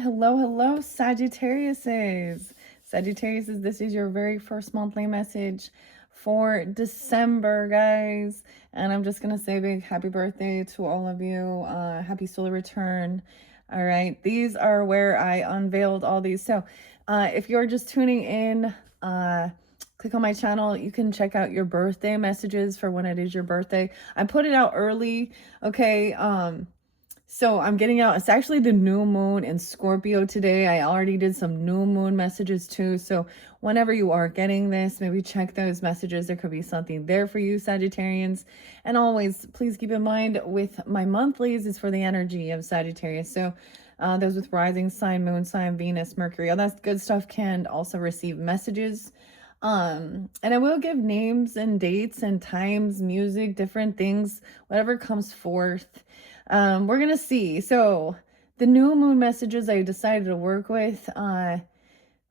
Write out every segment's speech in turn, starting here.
hello, hello, Sagittariuses. Sagittariuses, this is your very first monthly message for December, guys. And I'm just going to say a big happy birthday to all of you. Happy solar return. All right. These are where I unveiled all these. So if you're just tuning in, click on my channel. You can check out your birthday messages for when it is your birthday. I put it out early. Okay. So I'm getting out, it's actually the new moon in Scorpio today. I already did some new moon messages too. So whenever you are getting this, maybe check those messages. There could be something there for you, Sagittarians. And always, please keep in mind with my monthlies is for the energy of Sagittarius. So those with rising sign, moon sign, Venus, Mercury, all that good stuff can also receive messages. And I will give names and dates and times, music, different things, whatever comes forth. We're gonna see. So the new moon messages I decided to work with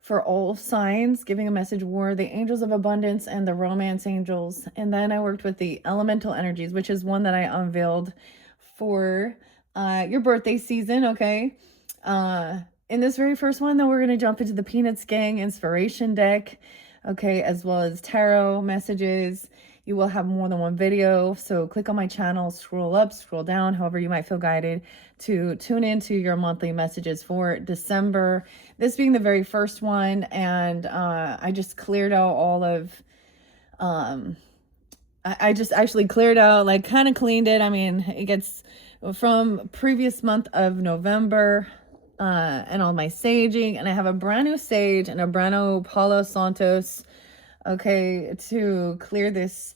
for all signs, giving a message, were the angels of abundance and the romance angels. And then I worked with the elemental energies, which is one that I unveiled for your birthday season. Okay. In this very first one, then we're gonna jump into the Peanuts Gang inspiration deck. Okay, as well as tarot messages. You will have more than one video, so click on my channel, scroll up, scroll down, however you might feel guided to tune into your monthly messages for December. This being the very first one, and I just cleared out all of, I just actually cleared out, like kind of cleaned it. I mean, it gets from previous month of November, and all my saging, and I have a brand new sage and a brand new Palo Santos, okay, to clear this,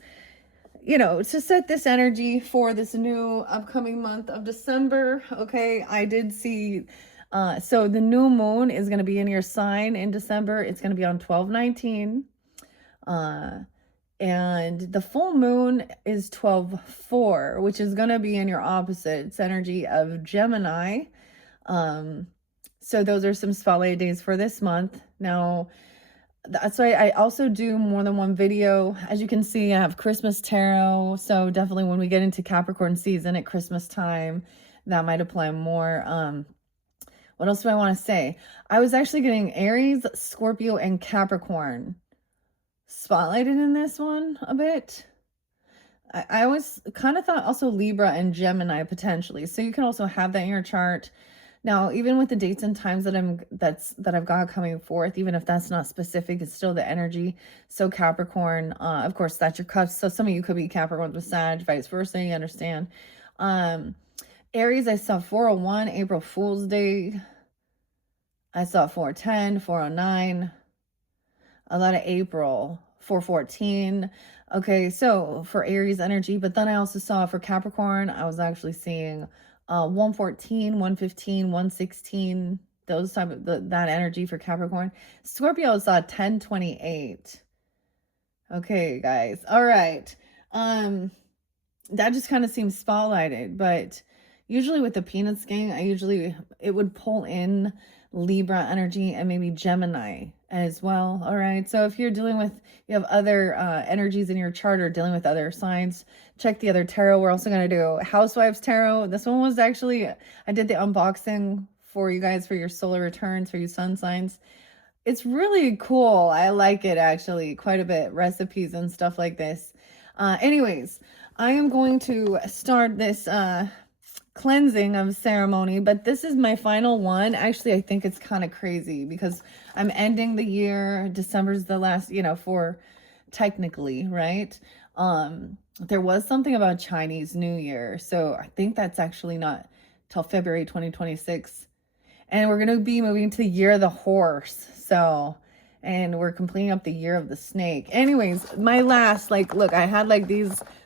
you know, to set this energy for this new upcoming month of December. Okay, I did see, so the new moon is going to be in your sign in December. It's going to be on 12/19, and the full moon is 12/4, which is going to be in your opposites energy of Gemini. So those are some spotlight days for this month. Now, that's why I also do more than one video. As you can see, I have Christmas tarot. So definitely when we get into Capricorn season at Christmas time, that might apply more. What else do I want to say? I was actually getting Aries, Scorpio, and Capricorn spotlighted in this one a bit. I always kind of thought also Libra and Gemini potentially. So you can also have that in your chart. Now, even with the dates and times that I've got coming forth, even if that's not specific, it's still the energy. So Capricorn, of course, that's your cups. So some of you could be Capricorn with Sag, vice versa. You understand? Aries, I saw 401, April Fool's Day. I saw 410, 409. A lot of April, 414. Okay, so for Aries energy, but then I also saw for Capricorn, I was actually seeing 114, 115, 116, those type of that energy for Capricorn. Scorpio saw 1028. Okay, guys. All right. That just kind of seems spotlighted, but usually with the Peanuts Gang, it would pull in Libra energy and maybe Gemini as well. All right. So if you're dealing with, you have other energies in your chart or dealing with other signs, check the other tarot. We're also going to do Housewives Tarot. This one was actually, I did the unboxing for you guys for your solar returns, for you sun signs. It's really cool. I like it actually quite a bit. Recipes and stuff like this. Anyways, I am going to start this cleansing of ceremony, but this is my final one. Actually, I think it's kind of crazy because I'm ending the year. December's the last, for technically, right? There was something about Chinese New Year, so I think that's actually not till February 2026. And we're going to be moving to the year of the horse. So, and we're completing up the year of the snake. Anyways, my last, look, I had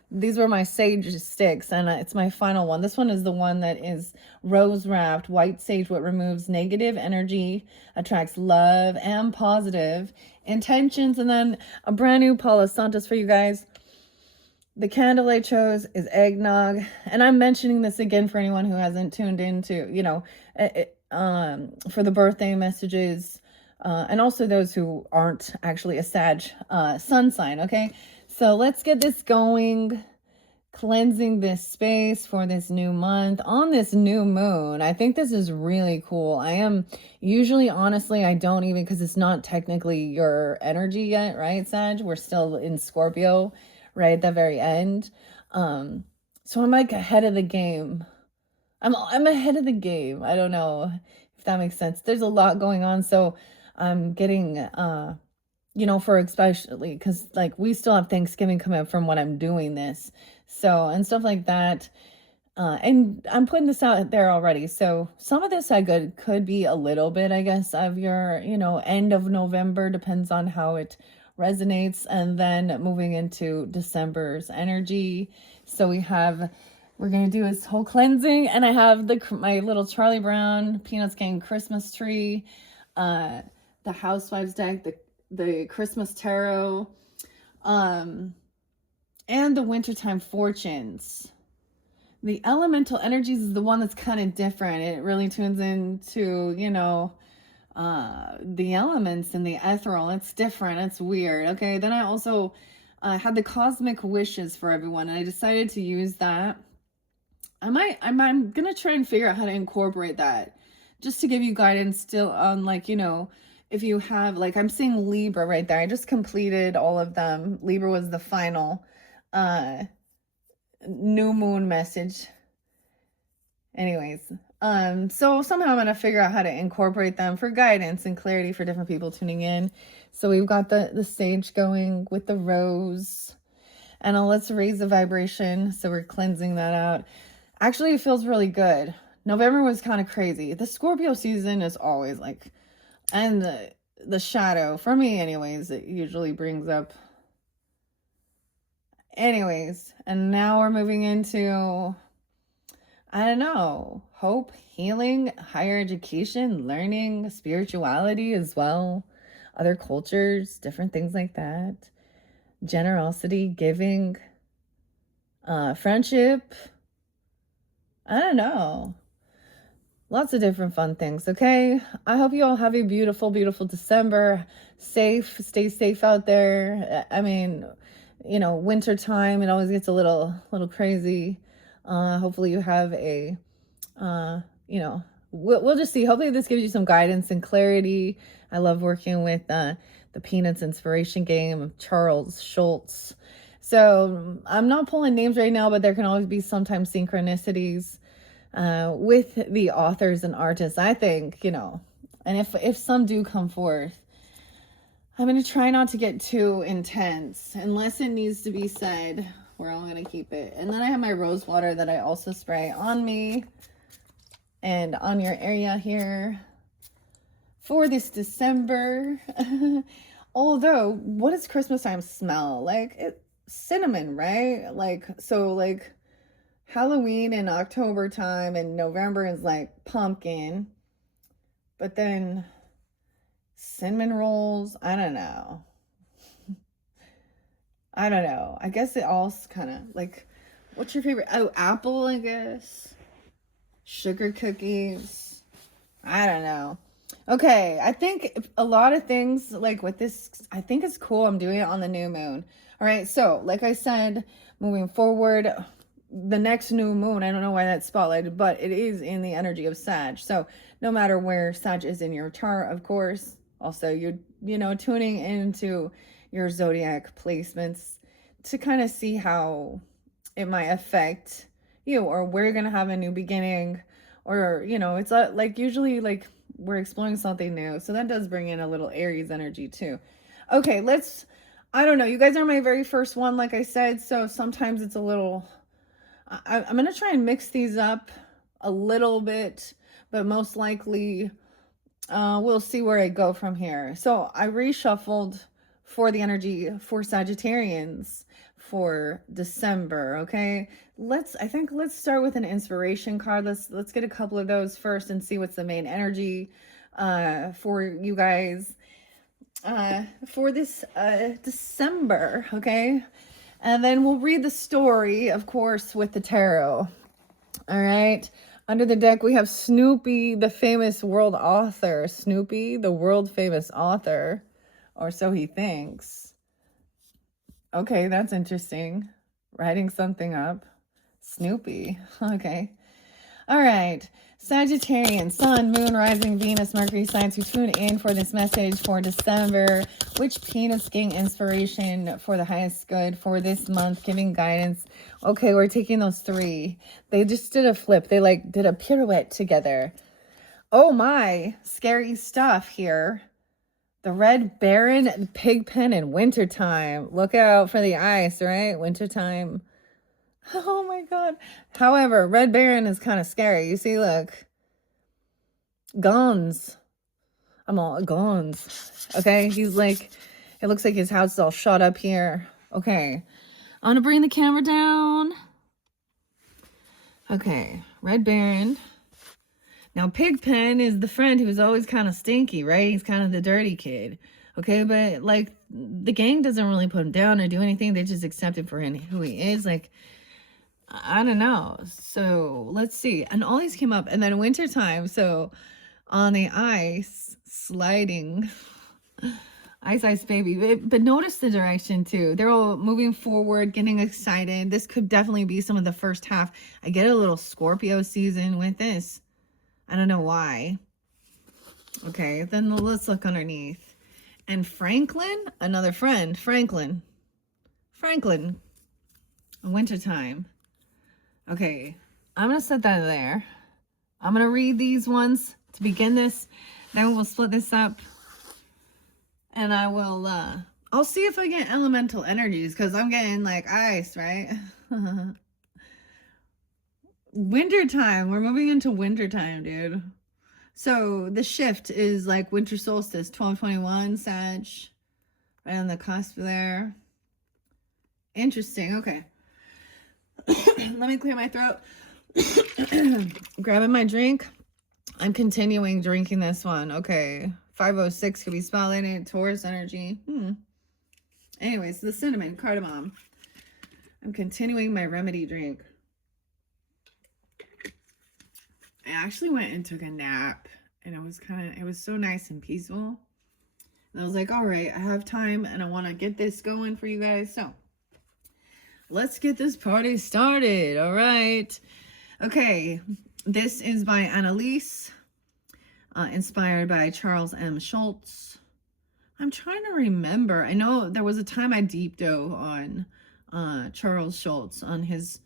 these were my sage sticks, and it's my final one. This one is the one that is rose wrapped white sage, what removes negative energy, attracts love and positive intentions. And then a brand new Palo Santos for you guys. The candle I chose is eggnog, and I'm mentioning this again for anyone who hasn't tuned into, for the birthday messages, and also those who aren't actually a Sag sun sign. Okay, so let's get this going. cleansing this space for this new month on this new moon. I think this is really cool. I am usually, honestly, I don't even, because it's not technically your energy yet, right, Sag? We're still in Scorpio, right at the very end. So I'm like ahead of the game. I'm ahead of the game. I don't know if that makes sense. There's a lot going on, so I'm getting for especially because like we still have Thanksgiving coming up from when I'm doing this. So and stuff like that. And I'm putting this out there already. So some of this I could be a little bit, I guess, of your, end of November, depends on how it resonates. And then moving into December's energy. So we're going to do this whole cleansing. And I have my little Charlie Brown Peanuts Gang Christmas tree, the Housewives deck, the Christmas Tarot, and the Wintertime Fortunes. The elemental energies is the one that's kind of different. It really tunes into, the elements and the ethereal. It's different. It's weird. Okay. Then I also had the cosmic wishes for everyone, and I decided to use that. I'm going to try and figure out how to incorporate that just to give you guidance still on if you have, I'm seeing Libra right there. I just completed all of them. Libra was the final new moon message. Anyways, so somehow I'm going to figure out how to incorporate them for guidance and clarity for different people tuning in. So we've got the sage going with the rose. And let's raise the vibration. So we're cleansing that out. Actually, it feels really good. November was kind of crazy. The Scorpio season is always and the shadow, for me anyways, it usually brings up. Anyways, and now we're moving into, I don't know, hope, healing, higher education, learning, spirituality as well, other cultures, different things like that, generosity, giving, friendship, I don't know. Lots of different fun things, okay? I hope you all have a beautiful, beautiful December. Stay safe out there. I mean, winter time, it always gets a little crazy. Hopefully you have we'll just see. Hopefully this gives you some guidance and clarity. I love working with the Peanuts Inspiration Game of Charles Schultz. So I'm not pulling names right now, but there can always be sometimes synchronicities with the authors and artists, I think, and if some do come forth, I'm going to try not to get too intense unless it needs to be said. We're all going to keep it. And then I have my rose water that I also spray on me and on your area here for this December. Although, what does Christmas time smell? Cinnamon, right? Halloween in October time and November is pumpkin. But then cinnamon rolls, I don't know. I guess it all kind of what's your favorite? Oh, apple, I guess. Sugar cookies. I don't know. Okay, I think a lot of things with this, I think it's cool. I'm doing it on the new moon. All right, so like I said, moving forward, the next new moon, I don't know why that's spotlighted, but it is in the energy of Sag. So no matter where Sag is in your chart, of course, also you're tuning into your zodiac placements to kind of see how it might affect you, or where you're going to have a new beginning, or it's usually we're exploring something new. So that does bring in a little Aries energy too. Okay, I don't know, you guys are my very first one, like I said, so sometimes it's a little, I'm going to try and mix these up a little bit, but most likely we'll see where I go from here. So I reshuffled for the energy for Sagittarians for December, okay? Let's start with an inspiration card. Let's get a couple of those first and see what's the main energy for you guys for this December, okay? And then we'll read the story, of course, with the tarot. All right. Under the deck, we have Snoopy, the famous world author. Snoopy, the world famous author, or so he thinks. Okay, that's interesting. Writing something up. Snoopy. Okay. All right. Sagittarian, Sun, Moon, Rising, Venus, Mercury signs who tune in for this message for December. Which penis gang inspiration for the highest good for this month? Giving guidance. Okay, we're taking those three. They just did a flip. They like did a pirouette together. Oh my, scary stuff here. The Red Baron, Pigpen, and Wintertime. Look out for the ice, right? Wintertime. Oh my god. However, Red Baron is kind of scary. You see, look. Guns. I'm all guns. Okay, he's like, it looks like his house is all shot up here. Okay, I'm gonna bring the camera down. Okay, Red Baron. Now, Pigpen is the friend who's always kind of stinky, right? He's kind of the dirty kid. Okay, but like the gang doesn't really put him down or do anything. They just accept him for who he is. Like, I don't know. So let's see. And all these came up. And then wintertime. So on the ice, sliding. Ice baby. But notice the direction too. They're all moving forward, getting excited. This could definitely be some of the first half. I get a little Scorpio season with this. I don't know why. Okay, then let's look underneath. And Franklin, another friend. Franklin. Wintertime. Okay, I'm going to set that there. I'm going to read these ones to begin this. Then we'll split this up. And I will, I'll see if I get elemental energies. Because I'm getting, like, ice, right? Wintertime. We're moving into wintertime, dude. So the shift is like winter solstice, 12/21, Sag. Right on the cusp there. Interesting. Okay. Let me clear my throat. Grabbing my drink. I'm continuing drinking this one. Okay. 506 could be spotlighted. Taurus energy. Anyways, the cinnamon, cardamom. I'm continuing my remedy drink. I actually went and took a nap, and it was so nice and peaceful. And I was like, all right, I have time and I want to get this going for you guys. So let's get this party started. All right. Okay. This is by Annalise, inspired by Charles M. Schultz. I'm trying to remember. I know there was a time I deep dove on Charles Schultz, on his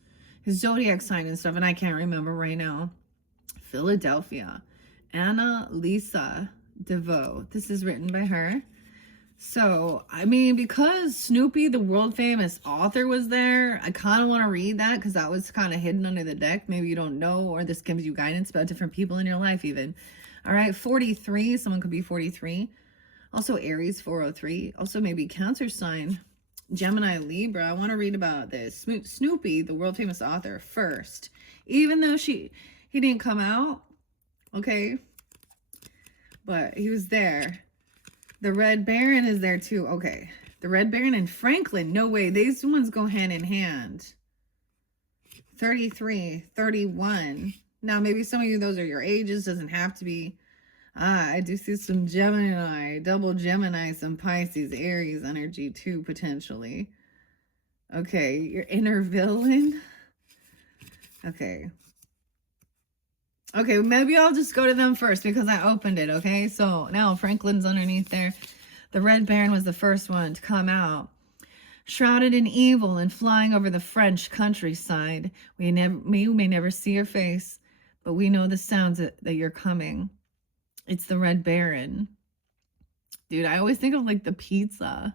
zodiac sign and stuff, and I can't remember right now. Philadelphia. Anna Lisa DeVoe. This is written by her. So, I mean, because Snoopy, the world famous author, was there, I kind of want to read that because that was kind of hidden under the deck. Maybe you don't know, or this gives you guidance about different people in your life even. All right, 43. Someone could be 43. Also Aries, 403. Also maybe Cancer sign. Gemini, Libra. I want to read about this. Snoopy, the world famous author, first. Even though he didn't come out, okay? But he was there. The Red Baron is there too. Okay. The Red Baron and Franklin. No way. These ones go hand in hand. 33, 31. Now, maybe some of you, those are your ages. Doesn't have to be. I do see some Gemini, double Gemini, some Pisces, Aries energy too, potentially. Okay. Your inner villain. Okay. Okay, maybe I'll just go to them first because I opened it, okay? So now Franklin's underneath there. The Red Baron was the first one to come out. Shrouded in evil and flying over the French countryside. We may never see your face, but we know the sounds that you're coming. It's the Red Baron. Dude, I always think of like the pizza.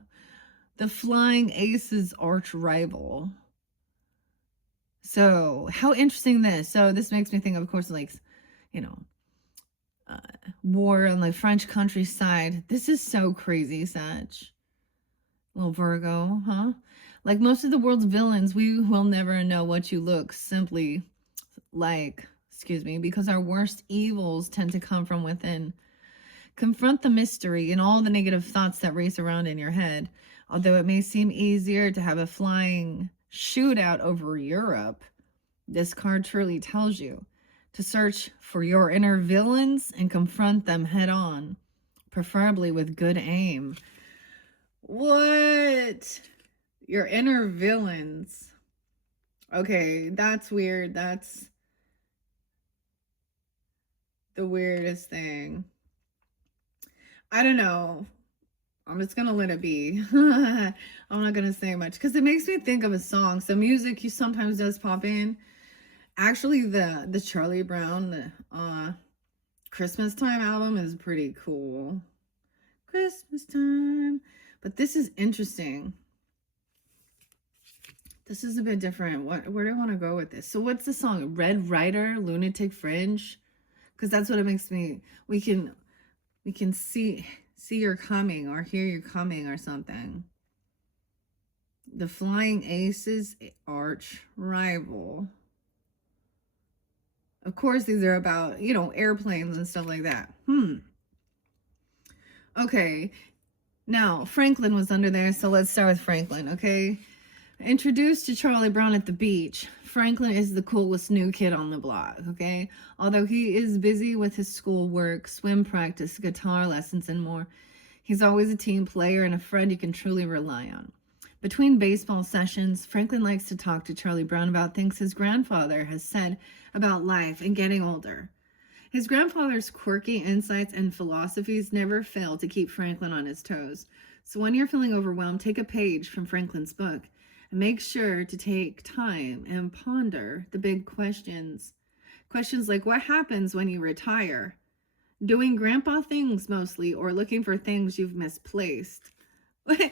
The Flying Ace's arch rival. So, how interesting this. So, this makes me think, of course, like, you know, war on the French countryside. This is so crazy, Sag. Little Virgo, huh? Like most of the world's villains, we will never know what you look simply like, because our worst evils tend to come from within. Confront the mystery and all the negative thoughts that race around in your head. Although it may seem easier to have a flying shootout over Europe, this card truly tells you to search for your inner villains and confront them head on, preferably with good aim. What? Your inner villains. Okay, that's weird. That's the weirdest thing. I don't know. I'm just gonna let it be. I'm not gonna say much because it makes me think of a song. So music you sometimes does pop in. Actually, the Charlie Brown Christmas Time album is pretty cool. Christmas time. But this is interesting. This is a bit different. Where do I want to go with this? So what's the song? Red Rider, Lunatic Fringe? Because that's what it makes me. We can see you're coming or hear you coming or something. The Flying Aces, arch rival. Of course, these are about, airplanes and stuff like that. Okay. Now, Franklin was under there, so let's start with Franklin, okay? Introduced to Charlie Brown at the beach, Franklin is the coolest new kid on the block, okay? Although he is busy with his schoolwork, swim practice, guitar lessons, and more, he's always a team player and a friend you can truly rely on. Between baseball sessions, Franklin likes to talk to Charlie Brown about things his grandfather has said about life and getting older. His grandfather's quirky insights and philosophies never fail to keep Franklin on his toes. So when you're feeling overwhelmed, take a page from Franklin's book and make sure to take time and ponder the big questions. Questions like what happens when you retire? Doing grandpa things mostly, or looking for things you've misplaced.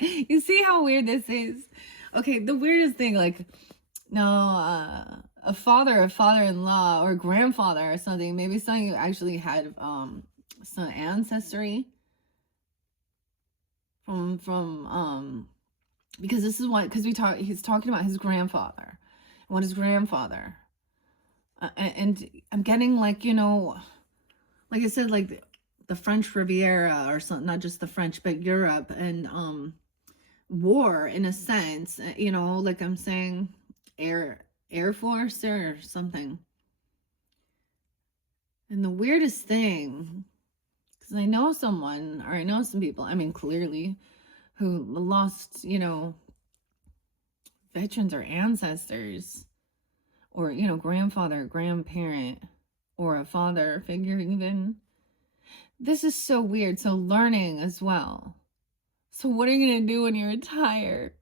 You see how weird this is? Okay, the weirdest thing, like, no, a father-in-law, or grandfather or something, maybe something you actually had some ancestry from because this is what, because he's talking about his grandfather, what his grandfather, and I'm getting like, like I said, like the French Riviera or something, not just the French, but Europe and war in a sense, like I'm saying, Air Force or something. And the weirdest thing, because I know someone, or I know some people, I mean, clearly, who lost, veterans or ancestors, or, grandfather, grandparent, or a father figure even. This is so weird. So learning as well. So what are you going to do when you retire?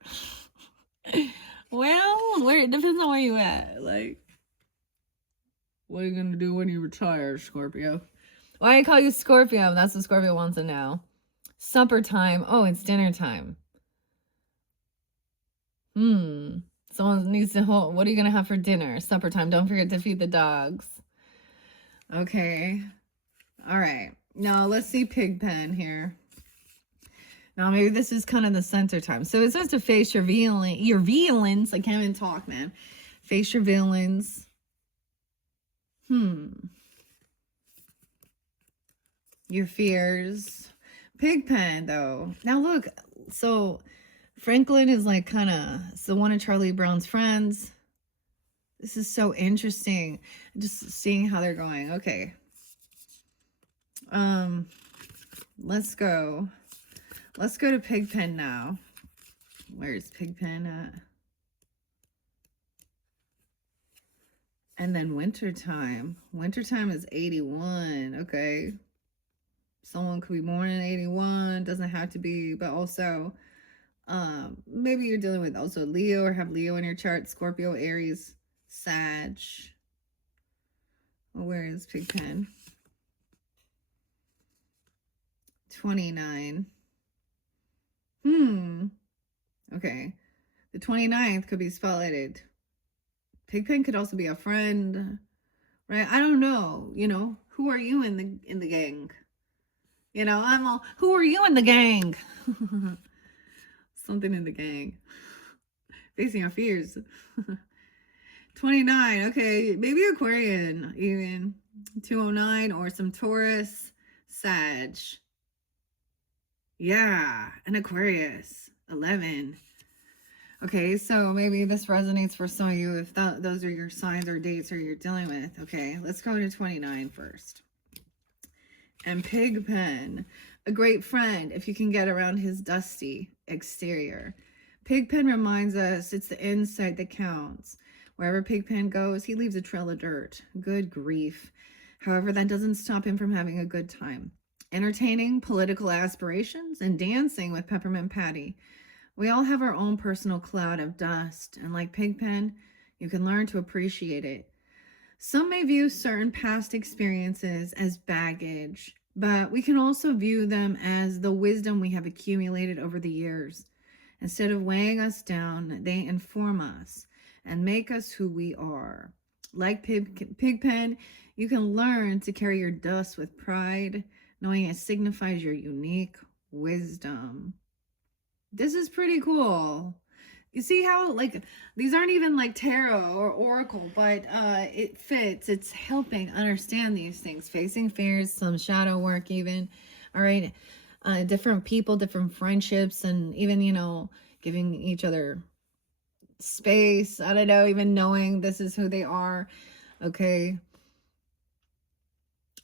Well, it depends on where you at. Like, what are you going to do when you retire, Scorpio? Why I call you Scorpio? That's what Scorpio wants to know. Supper time. Oh, it's dinner time. Someone needs to hold. What are you going to have for dinner? Supper time. Don't forget to feed the dogs. Okay. All right. Now let's see Pigpen here. Now maybe this is kind of the center time. So it says to face your villains. I can't even talk, man. Face your villains. Your fears. Pigpen, though. Now look, so Franklin is like kind of, so one of Charlie Brown's friends. This is so interesting. Just seeing how they're going. Okay. Let's go to Pigpen now. Where's Pigpen at? And then wintertime. Wintertime is 81. Okay. Someone could be born in 81. Doesn't have to be, but also maybe you're dealing with also Leo, or have Leo in your chart. Scorpio, Aries, Sag. Well, where is Pigpen? 29. Okay. The 29th could be spotlighted. Pigpen could also be a friend, right? I don't know. Who are you in the gang? I'm all, who are you in the gang? Something in the gang. Facing our fears. 29. Okay, maybe Aquarian even. 209, or some Taurus, Sag. Yeah, an Aquarius. 11. Okay, so maybe this resonates for some of you if those are your signs or dates or you're dealing with. Okay, let's go to 29 first. And Pigpen, a great friend if you can get around his dusty exterior. Pigpen reminds us it's the inside that counts. Wherever Pigpen goes, he leaves a trail of dirt. Good grief. However, that doesn't stop him from having a good time. Entertaining political aspirations and dancing with Peppermint Patty. We all have our own personal cloud of dust, and like Pigpen, you can learn to appreciate it. Some may view certain past experiences as baggage, but we can also view them as the wisdom we have accumulated over the years. Instead of weighing us down, they inform us and make us who we are. Like Pigpen, you can learn to carry your dust with pride, knowing it signifies your unique wisdom. This is pretty cool. You see how, like, these aren't even like tarot or oracle, but it fits. It's helping understand these things. Facing fears, some shadow work even. All right. Different people, different friendships, and even, you know, giving each other space. I don't know, even knowing this is who they are. Okay.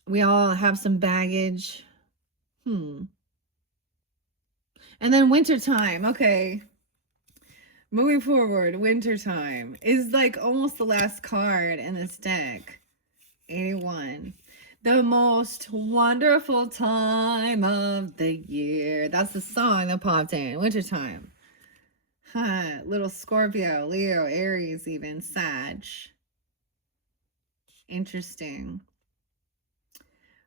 We all have some baggage. And then wintertime. Okay. Moving forward, wintertime is like almost the last card in this deck. 81. The most wonderful time of the year. That's the song that popped in. Wintertime. Little Scorpio, Leo, Aries, even Sag. Interesting.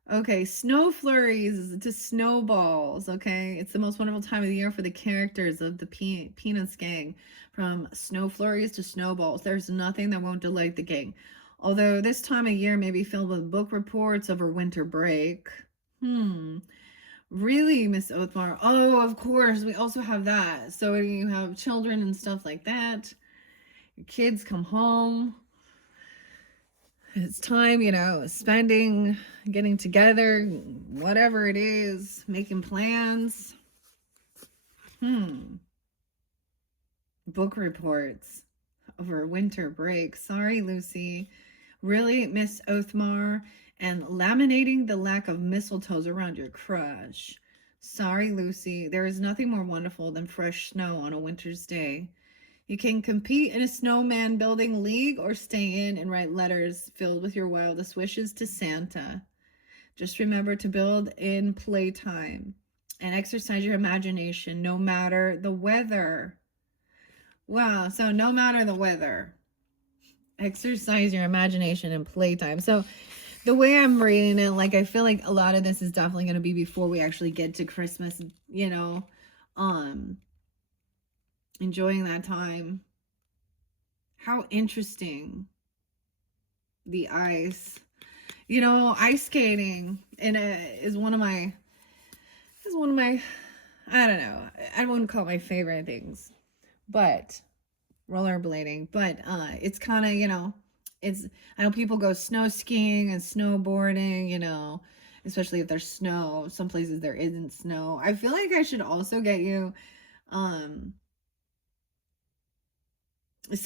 Okay, snow flurries to snowballs. Okay, it's the most wonderful time of the year for the characters of the Peanuts gang. From snow flurries to snowballs, there's nothing that won't delight the gang. Although this time of year may be filled with book reports over winter break. Really, Miss Oathmar? Oh, of course, we also have that. So when you have children and stuff like that, your kids come home. It's time, you know, spending, getting together, whatever it is, making plans. Book reports over winter break. Sorry, Lucy. Really, Miss Oathmar? And laminating the lack of mistletoes around your crush. Sorry, Lucy. There is nothing more wonderful than fresh snow on a winter's day. You can compete in a snowman building league or stay in and write letters filled with your wildest wishes to Santa. Just remember to build in playtime and exercise your imagination no matter the weather. Wow, so no matter the weather, exercise your imagination and playtime. So the way I'm reading it, like, I feel like a lot of this is definitely going to be before we actually get to Christmas, you know, enjoying that time. How interesting. The ice, you know, ice skating and is one of my I don't know, I wouldn't call it my favorite things, but rollerblading, but it's kind of, you know, it's, I know people go snow skiing and snowboarding, you know, especially if there's snow. Some places there isn't snow. I feel like I should also get you some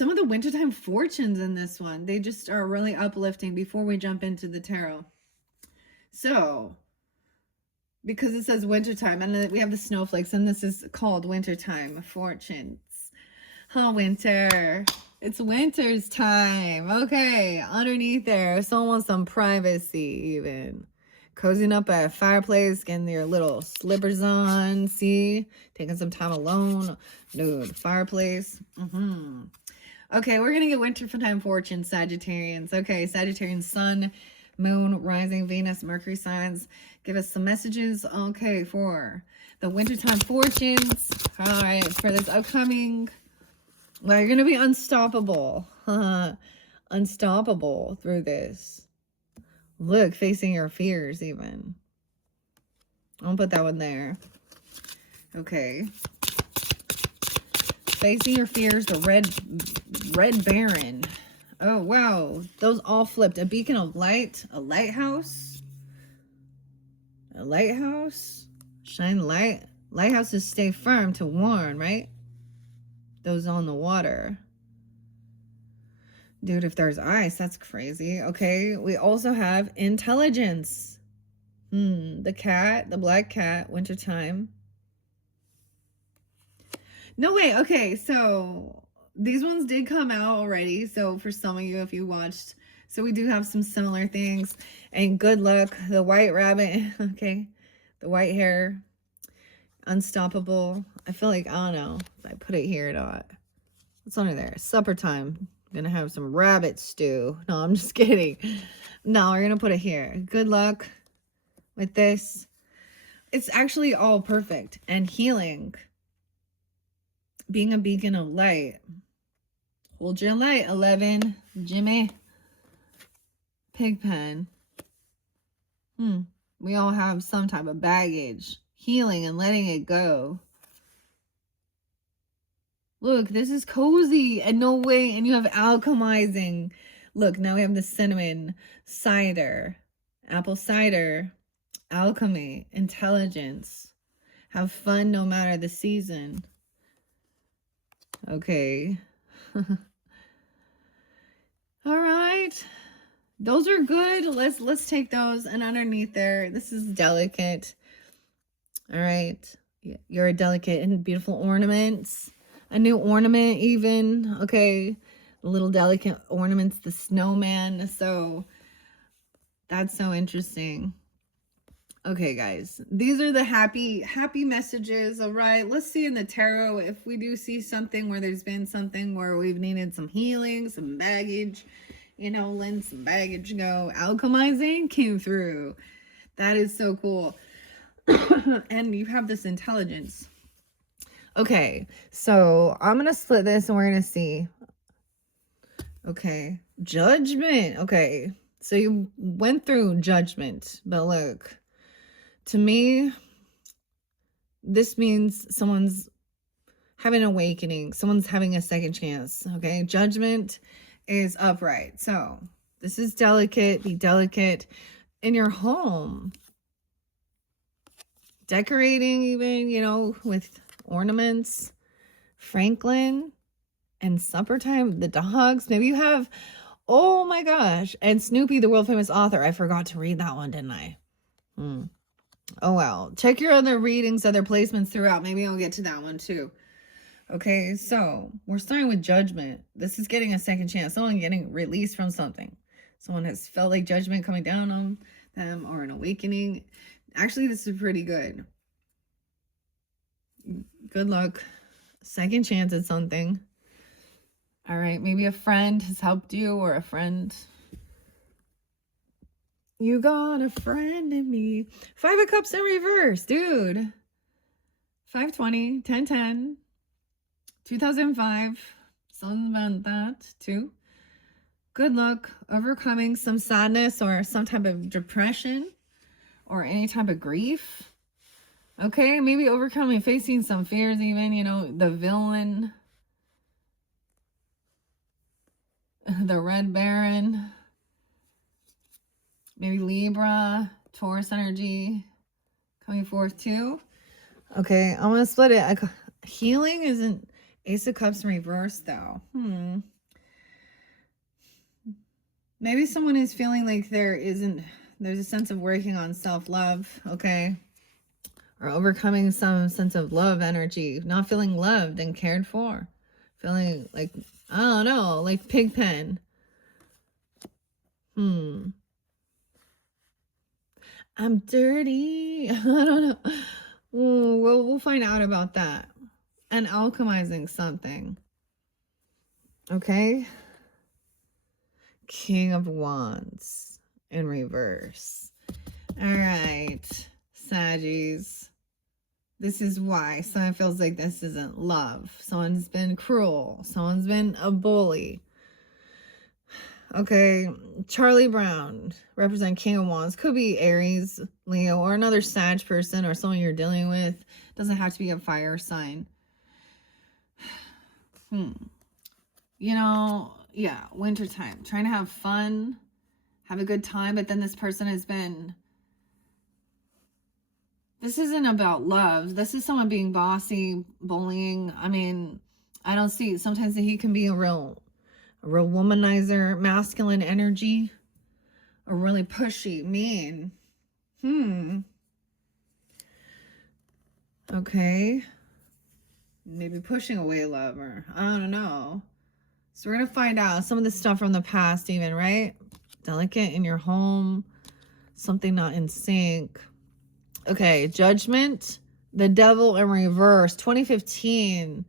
of the wintertime fortunes in this one. They just are really uplifting before we jump into the tarot. So, because it says wintertime, and then we have the snowflakes, and this is called wintertime fortunes. Oh, winter. It's winter's time. Okay, underneath there, someone wants some privacy even. Cozying up at a fireplace, getting your little slippers on, see? Taking some time alone. Dude, fireplace. Okay, we're going to get wintertime fortune, Sagittarians. Okay, Sagittarian sun, moon, rising, Venus, Mercury signs. Give us some messages. Okay, for the wintertime fortunes. All right, for this upcoming... Well, you're going to be unstoppable. Unstoppable through this. Look, facing your fears even. I'll put that one there. Okay. Facing your fears, the red baron. Oh, wow. Those all flipped. A beacon of light. A lighthouse. A lighthouse. Shine light. Lighthouses stay firm to warn, right? Those on the water. Dude, if there's ice, that's crazy. Okay, we also have intelligence. The cat, the black cat, wintertime. No, wait, okay, so these ones did come out already. So for some of you, if you watched, so we do have some similar things. And good luck, the white rabbit, okay? The white hair, unstoppable. I feel like, I don't know if I put it here or not. What's under there? Supper time. I'm gonna have some rabbit stew. No, I'm just kidding. No, we're gonna put it here. Good luck with this. It's actually all perfect and healing. Being a beacon of light. Hold your light, 11. Jimmy. Pigpen. We all have some type of baggage. Healing and letting it go. Look, this is cozy and no way. And you have alchemizing. Look, now we have the cinnamon, cider, apple cider, alchemy, intelligence. Have fun no matter the season. Okay. All right. Those are good. Let's take those. And underneath there, this is delicate. All right. You're a delicate and beautiful ornaments. A new ornament even. Okay. Little delicate ornaments, the snowman. So that's so interesting. Okay, guys. These are the happy messages. All right. Let's see in the tarot if we do see something where there's been something where we've needed some healing, some baggage, you know, letting some baggage go. Alchemizing came through. That is so cool. And you have this intelligence. Okay, so I'm going to split this and we're going to see. Okay, judgment. Okay, so you went through judgment, but look, to me, this means someone's having an awakening. Someone's having a second chance. Okay, judgment is upright. So this is delicate. Be delicate in your home. Decorating even, you know, with ornaments. Franklin and supper time, the dogs. Maybe you have, oh my gosh. And Snoopy, the world famous author. I forgot to read that one, didn't I? Oh, well. Check your other readings, other placements throughout. Maybe I'll get to that one too. Okay, so we're starting with judgment. This is getting a second chance. Someone getting released from something. Someone has felt like judgment coming down on them or an awakening. Actually, this is pretty good. Good luck. Second chance at something. All right, maybe a friend has helped you or a friend. You got a friend in me. 5 of Cups in reverse, dude. 520, 1010, 2005. Something about that too. Good luck overcoming some sadness or some type of depression or any type of grief. Okay, maybe overcoming, facing some fears even, you know, the villain, the Red Baron, maybe Libra, Taurus energy coming forth too. Okay, I'm going to split it. Healing isn't Ace of Cups in reverse though. Maybe someone is feeling like there's a sense of working on self-love, okay? Or overcoming some sense of love energy, not feeling loved and cared for. Feeling like, I don't know, like Pigpen. I'm dirty. I don't know. We'll find out about that. And alchemizing something. Okay. King of Wands in reverse. All right, Saggies. This is why someone feels like this isn't love. Someone's been cruel. Someone's been a bully. Okay, Charlie Brown, represent King of Wands. Could be Aries, Leo, or another Sag person or someone you're dealing with. Doesn't have to be a fire sign. You know, yeah, wintertime. Trying to have fun, have a good time, but then this person has been... This isn't about love. This is someone being bossy, bullying. I mean, I don't see... Sometimes he can be a real womanizer, masculine energy, or really pushy, mean. Okay. maybe pushing away love, or I don't know. So we're going to find out some of the stuff from the past even, right? Delicate in your home, something not in sync. Okay, Judgment, the Devil in reverse, 2015.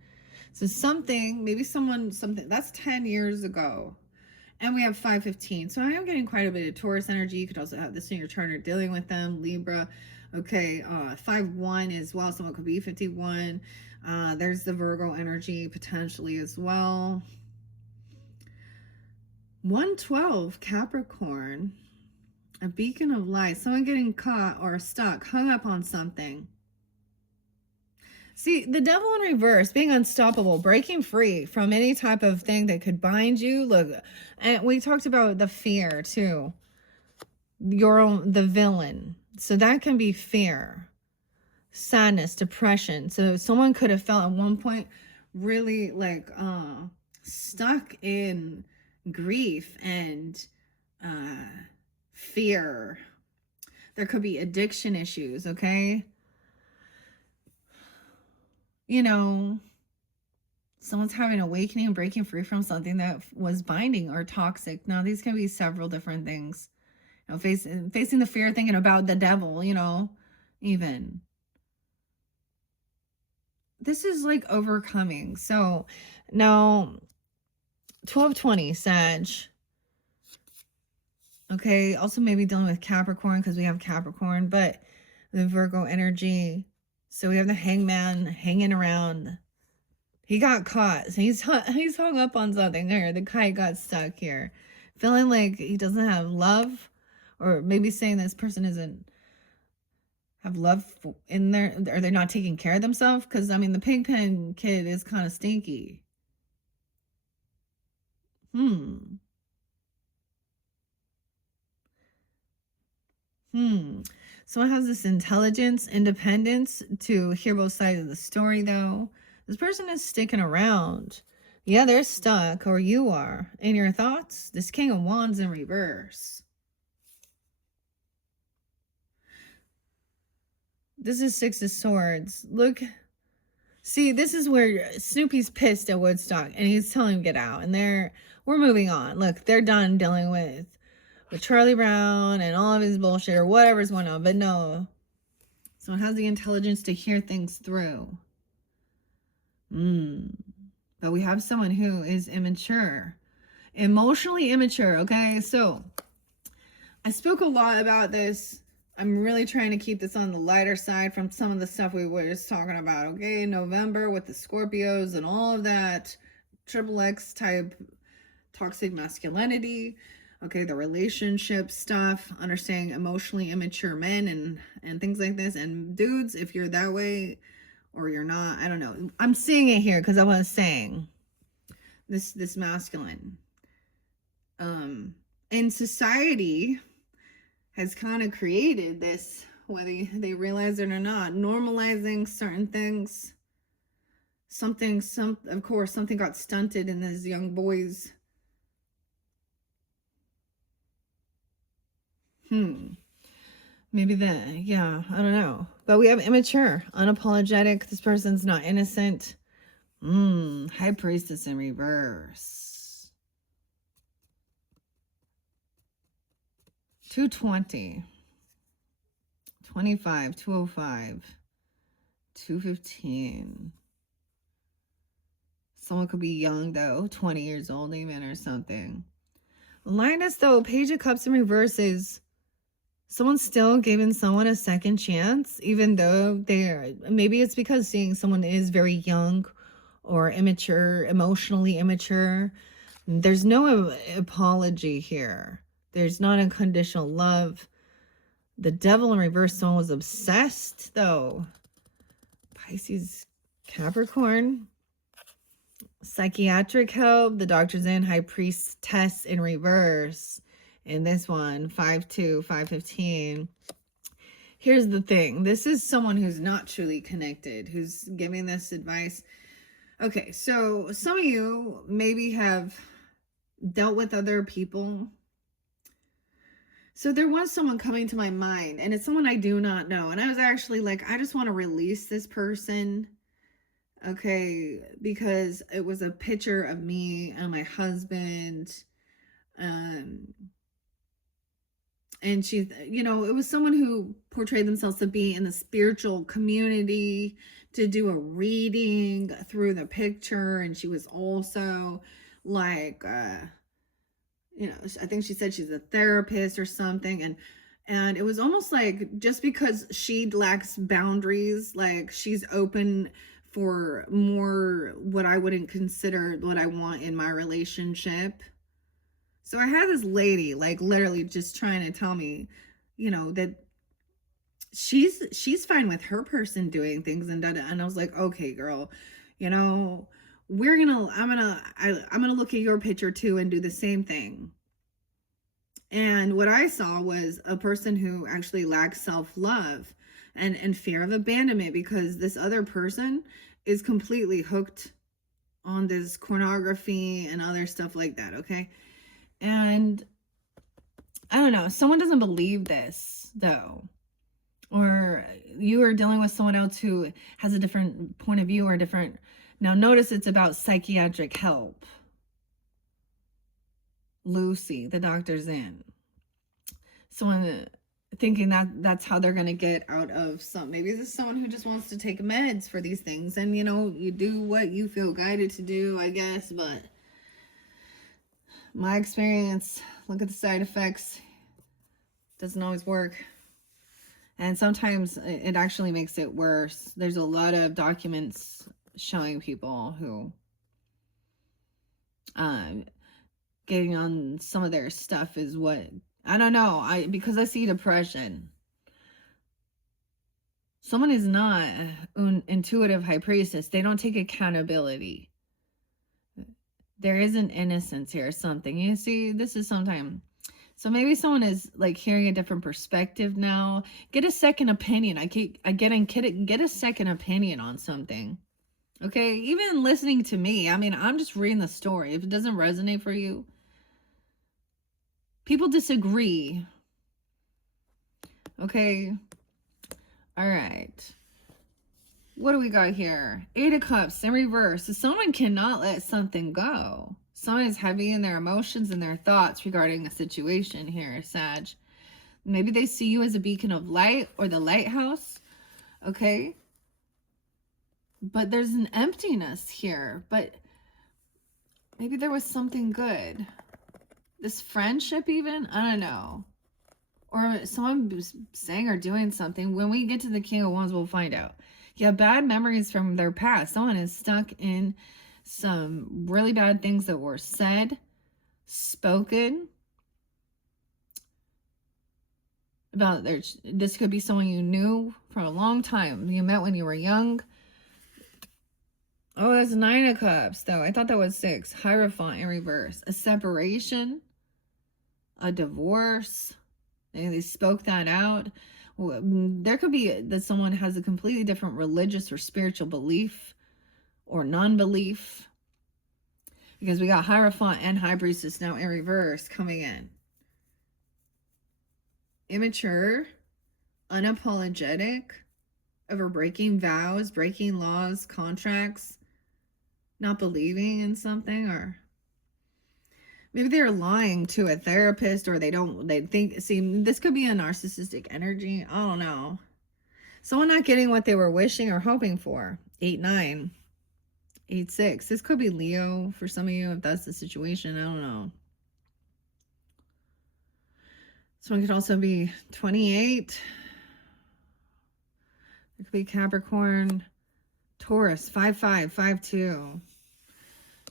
So something, maybe someone, something, that's 10 years ago. And we have 515. So I am getting quite a bit of Taurus energy. You could also have this in your chart or dealing with them. Libra. Okay, 5-1 as well. Someone could be 51. There's the Virgo energy potentially as well. 112, Capricorn. A beacon of light. Someone getting caught or stuck, hung up on something. See, the Devil in reverse, being unstoppable, breaking free from any type of thing that could bind you. Look, and we talked about the fear too. The villain. So that can be fear, sadness, depression. So someone could have felt at one point really like stuck in grief and fear. There could be addiction issues, okay? You know, someone's having awakening and breaking free from something that was binding or toxic. Now, these can be several different things. You know, facing the fear, thinking about the devil, you know, even. This is like overcoming. So now 1220 Sag. Okay, also maybe dealing with Capricorn because we have Capricorn, but the Virgo energy. So we have the Hangman hanging around. He got caught. So he's hung up on something here. The kite got stuck here. Feeling like he doesn't have love, or maybe saying this person isn't have love in there, or they're not taking care of themselves. Because I mean, the Pigpen kid is kind of stinky. Someone has this intelligence, independence to hear both sides of the story, though. This person is sticking around. Yeah, they're stuck, or you are. In your thoughts, this King of Wands in reverse. This is Six of Swords. Look. See, this is where Snoopy's pissed at Woodstock, and he's telling him to get out. And we're moving on. Look, they're done dealing with Charlie Brown and all of his bullshit or whatever's going on. But no, someone has the intelligence to hear things through. But we have someone who is immature, emotionally immature. Okay, so I spoke a lot about this. I'm really trying to keep this on the lighter side from some of the stuff we were just talking about. Okay, November with the Scorpios and all of that triple X type toxic masculinity. Okay, the relationship stuff, understanding emotionally immature men and things like this. And dudes, if you're that way or you're not, I don't know. I'm seeing it here because I was saying this masculine. In society has kind of created this, whether they realize it or not, normalizing certain things. Of course, something got stunted in these young boys. Maybe yeah, I don't know. But we have immature, unapologetic. This person's not innocent. High Priestess in reverse. 220. 25, 205. 215. Someone could be young, though. 20 years old even or something. Linus, though, Page of Cups in reverse is someone's still giving someone a second chance, even though maybe it's because seeing someone is very young or immature, emotionally immature. There's no apology here. There's not unconditional love. The Devil in reverse, someone was obsessed, though. Pisces, Capricorn. Psychiatric help. The doctor's in. High Priestess in reverse. In this one, 5-2, 5-15. Here's the thing. This is someone who's not truly connected, who's giving this advice. Okay, so some of you maybe have dealt with other people. So there was someone coming to my mind, and it's someone I do not know. And I was actually like, I just want to release this person. Okay, because it was a picture of me and my husband. Um, and she, you know, it was someone who portrayed themselves to be in the spiritual community, to do a reading through the picture. And she was also like, you know, I think she said she's a therapist or something. And it was almost like, just because she lacks boundaries, like she's open for more what I wouldn't consider what I want in my relationship. So I had this lady like literally just trying to tell me, you know, that she's fine with her person doing things and and I was like, okay, girl, you know, I'm gonna look at your picture too and do the same thing. And what I saw was a person who actually lacks self-love and fear of abandonment, because this other person is completely hooked on this pornography and other stuff like that, okay? And I don't know, someone doesn't believe this though. Or you are dealing with someone else who has a different point of view or different. Now notice it's about psychiatric help. Lucy, the doctor's in. Someone thinking that that's how they're going to get out of some. Maybe this is someone who just wants to take meds for these things. And, you know, you do what you feel guided to do, I guess. But my experience, look at the side effects. Doesn't always work. And sometimes it actually makes it worse. There's a lot of documents showing people who getting on some of their stuff is what, I don't know, because I see depression. Someone is not an intuitive high priestess. They don't take accountability. There is an innocence here or something. You see, this is sometimes. So maybe someone is like hearing a different perspective now. Get a second opinion. Get a second opinion on something. Okay, even listening to me. I mean, I'm just reading the story. If it doesn't resonate for you, people disagree. Okay. All right. What do we got here? 8 of Cups in reverse. So someone cannot let something go. Someone is heavy in their emotions and their thoughts regarding a situation here, Sag. Maybe they see you as a beacon of light or the lighthouse. Okay. But there's an emptiness here. But maybe there was something good. This friendship even? I don't know. Or someone was saying or doing something. When we get to the King of Wands, we'll find out. Yeah, bad memories from their past. Someone is stuck in some really bad things that were said, spoken about their. This could be someone you knew for a long time. You met when you were young. Oh, that's 9 of Cups, though. I thought that was 6. Hierophant in reverse. A separation, a divorce. And they spoke that out. There could be that someone has a completely different religious or spiritual belief or non-belief, because we got Hierophant and High Priestess now in reverse coming in. Immature, unapologetic, over breaking vows, breaking laws, contracts, not believing in something, or maybe they're lying to a therapist, or they think, see, this could be a narcissistic energy. I don't know. Someone not getting what they were wishing or hoping for. 8-9. 8-6. This could be Leo for some of you, if that's the situation. I don't know. This one could also be 28. It could be Capricorn, Taurus, 5-5, 5-2.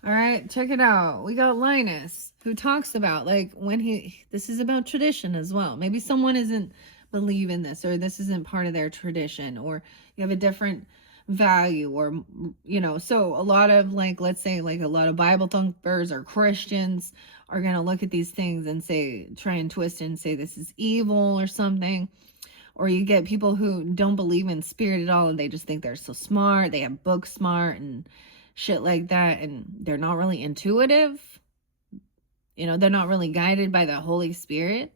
All right, check it out. We got Linus, who talks about like when this is about tradition as well. Maybe someone isn't believe in this, or this isn't part of their tradition, or you have a different value, or, you know, so a lot of like, let's say like a lot of Bible thumpers or Christians are going to look at these things and say, try and twist it and say this is evil or something. Or you get people who don't believe in spirit at all, and they just think they're so smart, they have book smart and shit like that, and they're not really intuitive. You know, they're not really guided by the Holy Spirit.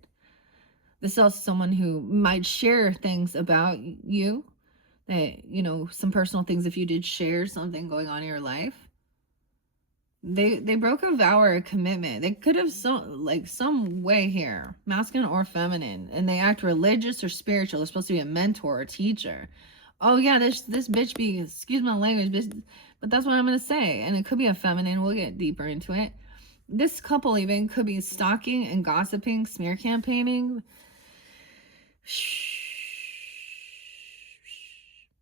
This is also someone who might share things about you you know, some personal things if you did share something going on in your life. They broke a vow or a commitment. They could have some way here, masculine or feminine, and they act religious or spiritual. They're supposed to be a mentor or teacher. Oh yeah, this bitch be, excuse my language, bitch, but that's what I'm gonna say. And it could be a feminine. We'll get deeper into it. This couple even could be stalking and gossiping, smear campaigning.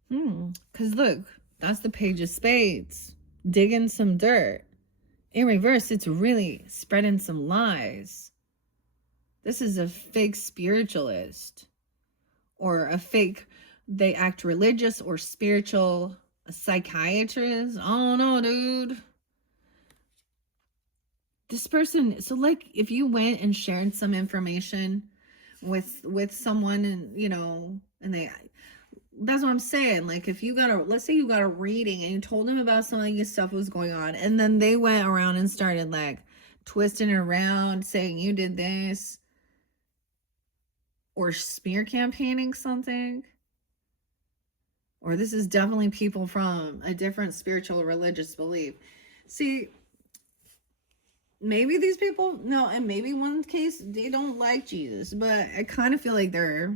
Because look, that's the Page of Spades. Digging some dirt. In reverse, it's really spreading some lies. This is a fake spiritualist. Or a fake, they act religious or spiritual, a psychiatrist. I don't know, dude. This person, so like if you went and shared some information with someone, and you know, and they, that's what I'm saying. Like if you got a, let's say you got a reading and you told them about some of your stuff was going on, and then they went around and started like twisting it around, saying you did this, or smear campaigning something, or this is definitely people from a different spiritual or religious belief. See, maybe these people, no, and maybe one case they don't like Jesus, but I kind of feel like they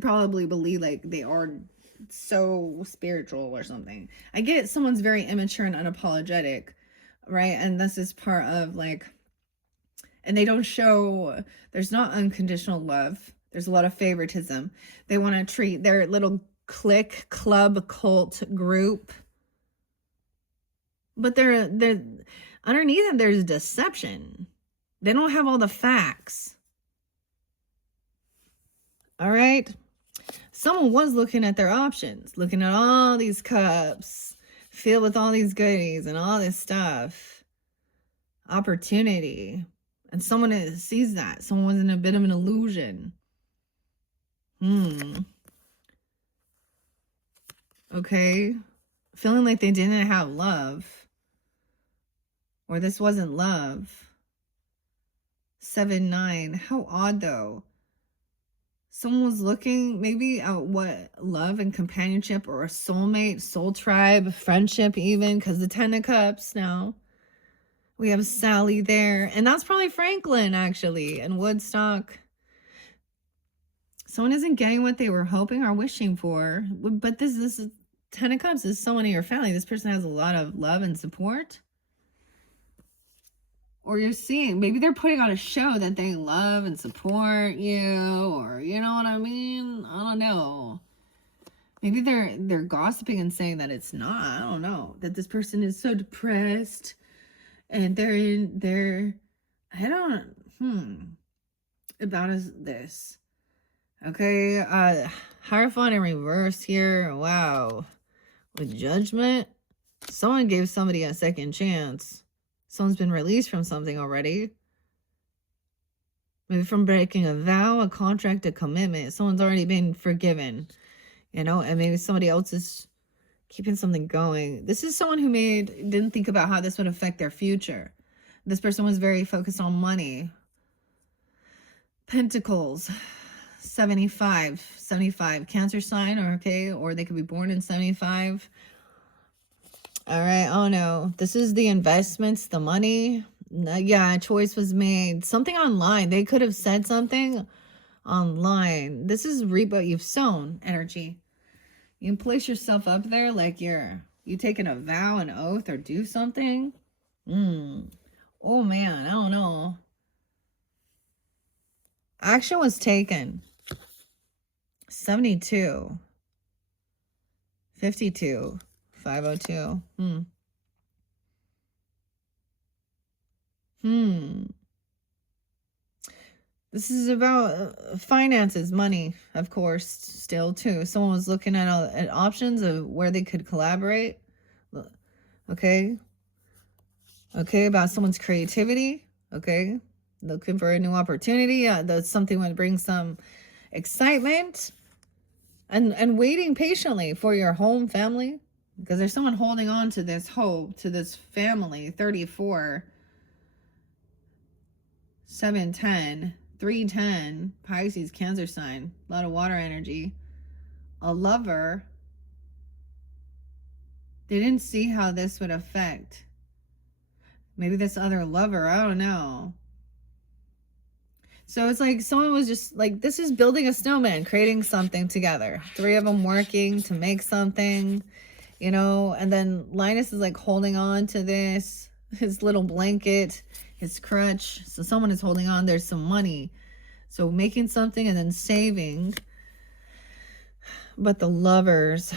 probably believe like they are so spiritual or something. I get someone's very immature and unapologetic, right? And this is part of like, and they don't show, there's not unconditional love. There's a lot of favoritism. They want to treat their little clique, club, cult group, but they're underneath them, there's deception. They don't have all the facts. All right. Someone was looking at their options, looking at all these cups filled with all these goodies and all this stuff. Opportunity. And someone sees that. Someone was in a bit of an illusion. Okay. Feeling like they didn't have love. Or this wasn't love. 7-9. How odd though. Someone was looking maybe at what love and companionship, or a soulmate, soul tribe, friendship even, because the 10 of Cups now. We have Sally there. And that's probably Franklin actually, and Woodstock. Someone isn't getting what they were hoping or wishing for. But this is 10 of Cups is someone in your family. This person has a lot of love and support. Or you're seeing, maybe they're putting on a show that they love and support you, or you know what I mean? I don't know. Maybe they're gossiping and saying that it's not. I don't know. That this person is so depressed and they're I don't about this. Okay, Hierophant in reverse here. Wow. With Judgment. Someone gave somebody a second chance. Someone's been released from something already. Maybe from breaking a vow, a contract, a commitment. Someone's already been forgiven, you know, and maybe somebody else is keeping something going. This is someone who didn't think about how this would affect their future. This person was very focused on money. Pentacles, 75, Cancer sign, or they could be born in 75. All right. Oh no, this is the investments, the money. Yeah, a choice was made. Something online. They could have said something online. This is reap what you've sown energy. You can place yourself up there like you taking a vow, an oath, or do something. Oh man, I don't know. Action was taken. 72. 52. 502. This is about finances, money, of course, still too. Someone was looking at options of where they could collaborate. Okay. Okay, about someone's creativity. Okay. Looking for a new opportunity. That's something that brings some excitement. And waiting patiently for your home family. Because there's someone holding on to this hope, to this family. 34, 710, 310, Pisces, Cancer sign, a lot of water energy. A lover, They didn't see how this would affect. Maybe this other lover, I don't know. So it's like someone was just like, this is building a snowman, creating something together. 3 of them working to make something, you know, and then Linus is like holding on to this, his little blanket, his crutch. So someone is holding on. There's some money. So making something and then saving. But the lovers,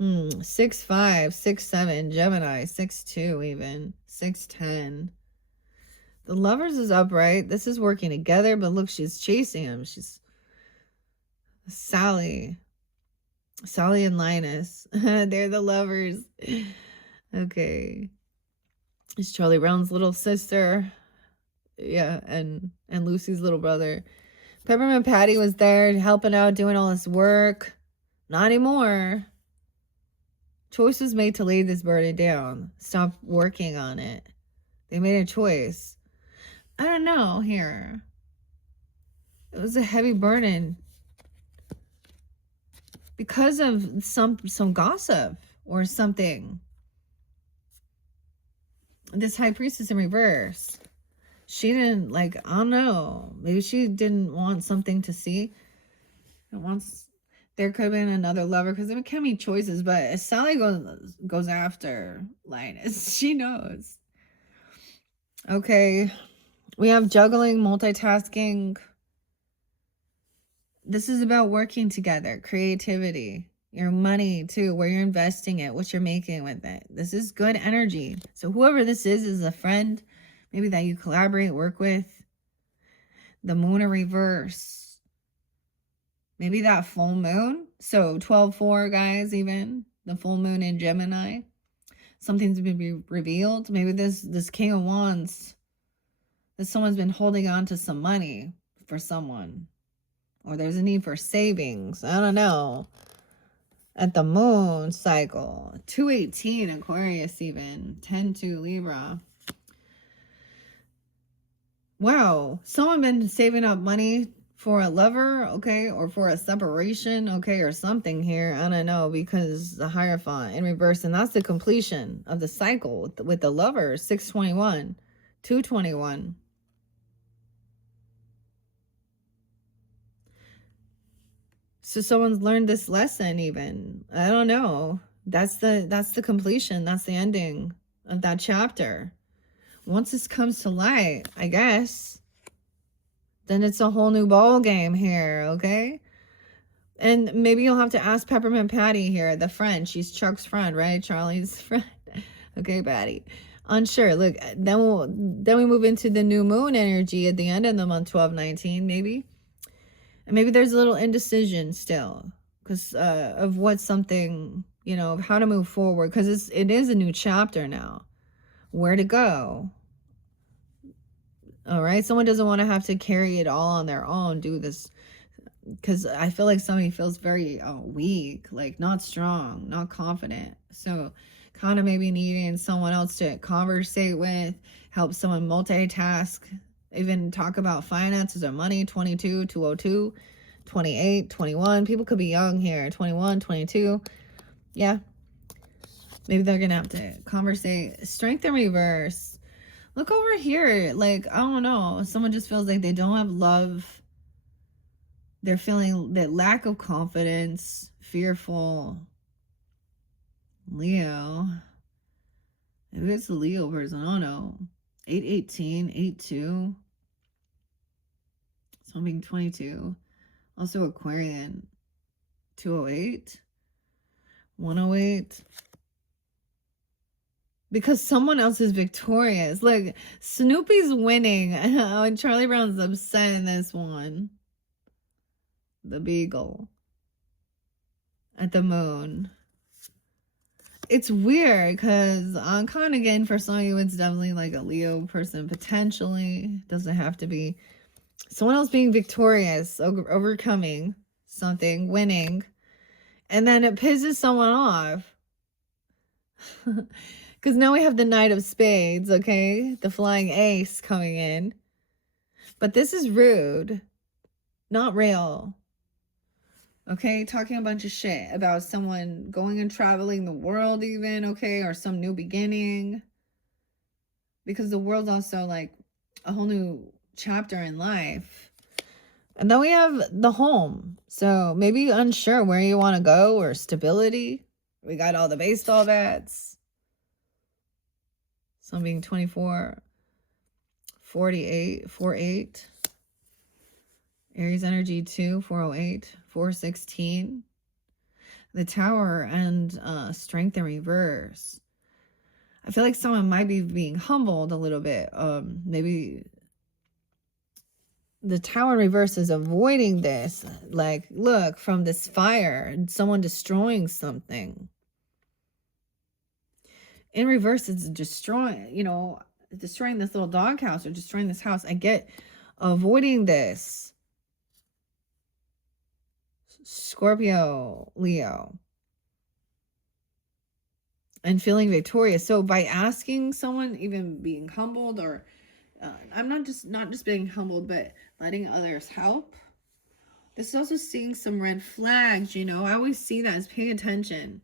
6'5", 6'7", Gemini, 6'2", even 6'10". The lovers is upright. This is working together, but look, she's chasing him. She's Sally and Linus. They're the lovers. Okay. It's Charlie Brown's little sister. Yeah, and Lucy's little brother. Peppermint Patty was there helping out, doing all this work. Not anymore. Choice was made to lay this burden down. Stop working on it. They made a choice. I don't know here. It was a heavy burden because of some gossip or something. This high priestess in reverse. She didn't, like, I don't know. Maybe she didn't want something to see. There could have been another lover because there can be choices, but Sally goes after Linus. She knows. Okay. We have juggling, multitasking. This is about working together, creativity, your money too, where you're investing it, what you're making with it. This is good energy. So whoever this is a friend, maybe that you collaborate, work with. The moon in reverse. Maybe that full moon. So 12-4, guys, even. The full moon in Gemini. Something's been be revealed. Maybe this King of Wands, that someone's been holding on to some money for someone. Or there's a need for savings. I don't know. At the moon cycle. 218 Aquarius even. 10-2 Libra. Wow. Someone been saving up money for a lover, okay? Or for a separation, okay? Or something here. I don't know. Because the Hierophant in reverse. And that's the completion of the cycle with the lover. 621. 221. So someone's learned this lesson even. I don't know. That's the completion. That's the ending of that chapter. Once this comes to light, I guess, then it's a whole new ball game here, okay? And maybe you'll have to ask Peppermint Patty here, the friend. She's Chuck's friend, right? Charlie's friend. Okay, Patty. Unsure. Look, then we move into the new moon energy at the end of the month, 12-19, maybe. And maybe there's a little indecision still because of what something, you know, of how to move forward, because it is a new chapter now. Where to go? All right. Someone doesn't want to have to carry it all on their own, do this, because I feel like somebody feels very weak, like not strong, not confident. So kind of maybe needing someone else to conversate with, help someone multitask, even talk about finances or money. 22, 202, 28, 21. People could be young here. 21, 22. Yeah. Maybe they're going to have to conversate. Strength in reverse. Look over here. Like, I don't know. Someone just feels like they don't have love. They're feeling that lack of confidence, fearful. Leo. Maybe it's a Leo person. I don't know. 818, 82. Something 22. Also Aquarian. 208. 108. Because someone else is victorious. Look, Snoopy's winning. And Charlie Brown's upset in this one. The beagle. At the moon. It's weird because I'm kind of getting, for some of you, it's definitely like a Leo person potentially. Doesn't have to be. Someone else being victorious, overcoming something, winning. And then it pisses someone off. Because now we have the Knight of Spades, okay? The flying ace coming in. But this is rude. Not real. Okay, talking a bunch of shit about someone going and traveling the world, even, okay, or some new beginning. Because the world's also like a whole new chapter in life. And then we have the home. So maybe unsure where you want to go or stability. We got all the baseball bats. Some being 24, 48, 48. Aries energy 2, 408, 416. The Tower and Strength in reverse. I feel like someone might be being humbled a little bit. Maybe the Tower in reverse is avoiding this. Like, look, from this fire, someone destroying something. In reverse, it's destroying, destroying this little doghouse or destroying this house. I get avoiding this. Scorpio, Leo. And feeling victorious. So by asking someone, even being humbled, or I'm not just being humbled, but letting others help. This is also seeing some red flags. I always see that as paying attention.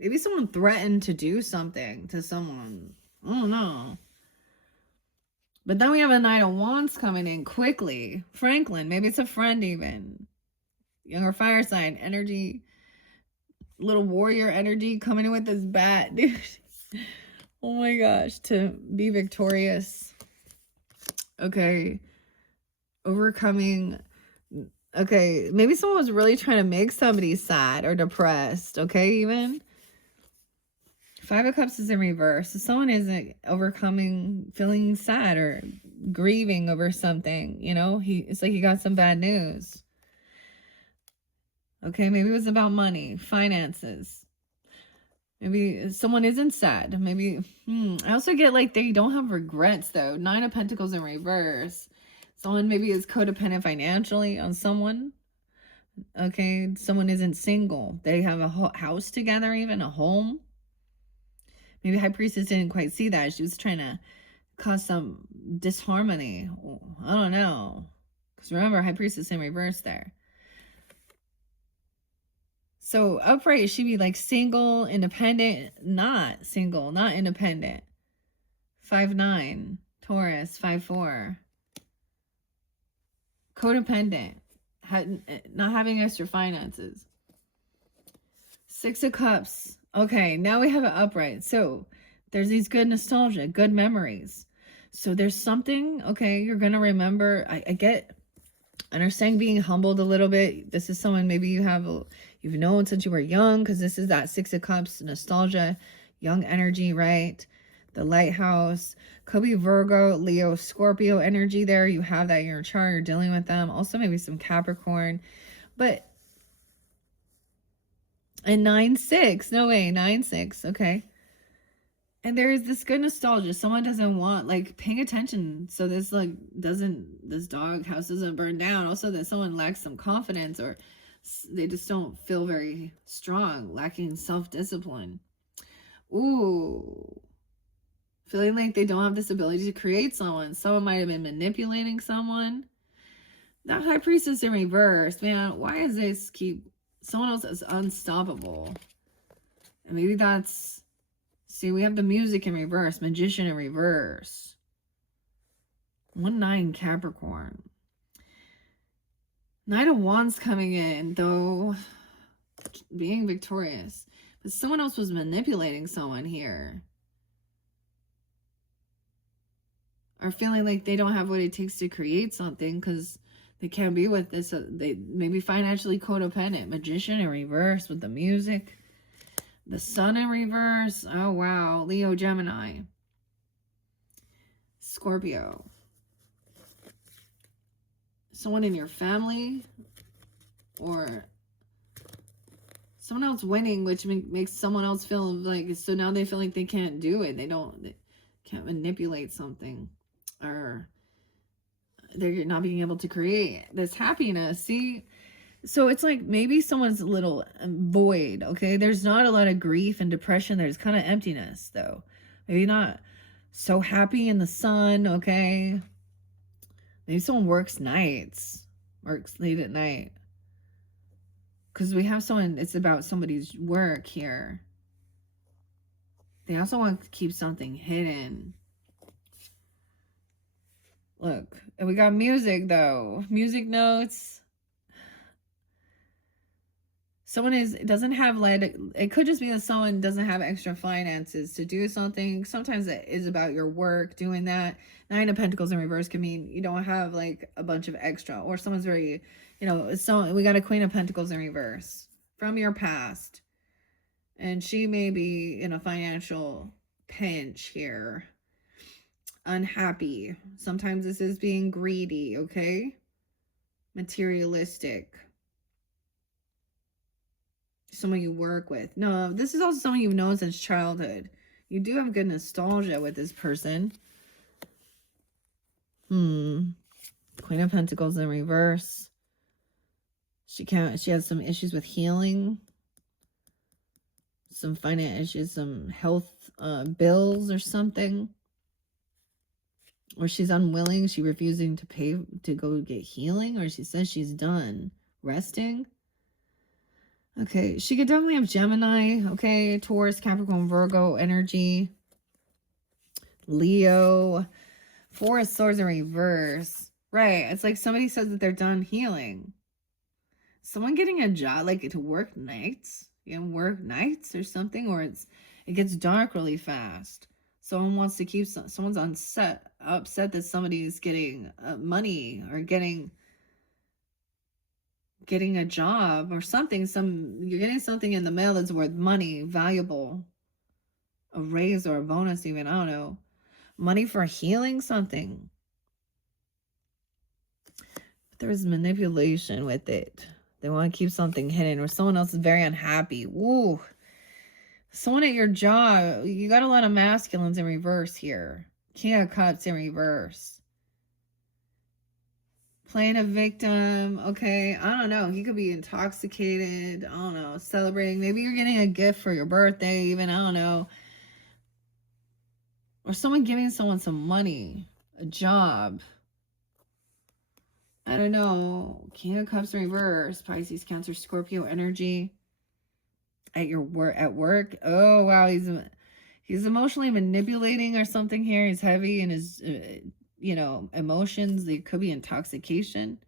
Maybe someone threatened to do something to someone. I don't know. But then we have a Knight of Wands coming in quickly. Franklin, maybe it's a friend even. Younger fire sign energy. Little warrior energy coming in with this bat, dude. Oh my gosh, to be victorious. Okay. Overcoming. Okay, maybe someone was really trying to make somebody sad or depressed. Okay, even. 5 of Cups is in reverse. So someone isn't overcoming, feeling sad or grieving over something. It's like he got some bad news. Okay, maybe it was about money, finances. Maybe someone isn't sad. Maybe, I also get like they don't have regrets though. 9 of Pentacles in reverse. Someone maybe is codependent financially on someone. Okay, someone isn't single. They have a house together, even a home. Maybe High Priestess didn't quite see that. She was trying to cause some disharmony. I don't know. Because remember, High Priestess in reverse there. So upright, she'd be like single, independent, not single, not independent. 5-9, Taurus, 5-4. Codependent, not having extra finances. 6 of Cups. Okay, now we have it upright. So there's these good nostalgia, good memories. So there's something, okay, you're going to remember. I understand being humbled a little bit. This is someone maybe you've known since you were young, because this is that 6 of Cups, nostalgia, young energy, right? The lighthouse. Could be Virgo, Leo, Scorpio energy there. You have that in your chart. You're dealing with them. Also maybe some Capricorn. But, and 9-6. No way, 9-6. Okay. And there is this good nostalgia. Someone doesn't want, like, paying attention. So this, like, this dog house doesn't burn down. Also that someone lacks some confidence, or they just don't feel very strong, lacking self-discipline. Ooh. Feeling like they don't have this ability to create someone. Someone might have been manipulating someone. That High Priestess in reverse, man. Why is this someone else is unstoppable? And maybe that's, see, we have the music in reverse, Magician in reverse. 1-9 Capricorn. Knight of Wands coming in, though, being victorious. But someone else was manipulating someone here. Or feeling like they don't have what it takes to create something because they can't be with this. They may be financially codependent. Magician in reverse with the music. The Sun in reverse. Oh, wow. Leo, Gemini. Scorpio. Someone in your family. Or someone else winning, which makes someone else feel like, so now they feel like they can't do it. They can't manipulate something. Or they're not being able to create this happiness. See? So it's like maybe someone's a little void, okay? There's not a lot of grief and depression. There's kind of emptiness, though. Maybe not so happy in the sun, okay? Maybe someone works nights, works late at night. Because we have someone, it's about somebody's work here. They also want to keep something hidden. Look, and we got music though. Music notes. Someone doesn't have it could just be that someone doesn't have extra finances to do something. Sometimes it is about your work doing that. Nine of Pentacles in reverse can mean you don't have like a bunch of extra, or someone's very, so we got a Queen of Pentacles in reverse from your past, and she may be in a financial pinch here, unhappy. Sometimes this is being greedy, okay? Materialistic. Someone you work with. No, this is also someone you've known since childhood. You do have good nostalgia with this person. Queen of Pentacles in reverse. She has some issues with healing. Some finance issues, some health bills or something. Or she's unwilling, she refusing to pay to go get healing, or she says she's done resting. Okay, she could definitely have Gemini, okay, Taurus, Capricorn, Virgo energy, Leo, Four of Swords in reverse. Right, it's like somebody says that they're done healing. Someone getting a job, like to work nights, work nights or something, or it gets dark really fast. Someone wants to keep, someone's upset that somebody's getting money or getting a job or something. You're getting something in the mail that's worth money, valuable, a raise or a bonus even, I don't know. Money for healing something. But there's manipulation with it. They want to keep something hidden, or someone else is very unhappy. Ooh. Someone at your job, you got a lot of masculines in reverse here. King of Cups in reverse. Playing a victim, okay, I don't know. He could be intoxicated, I don't know, celebrating. Maybe you're getting a gift for your birthday even, I don't know. Or someone giving someone some money, a job. I don't know. King of Cups in reverse, Pisces, Cancer, Scorpio energy. At work. Oh, wow, he's emotionally manipulating or something here. He's heavy in his emotions. There could be intoxication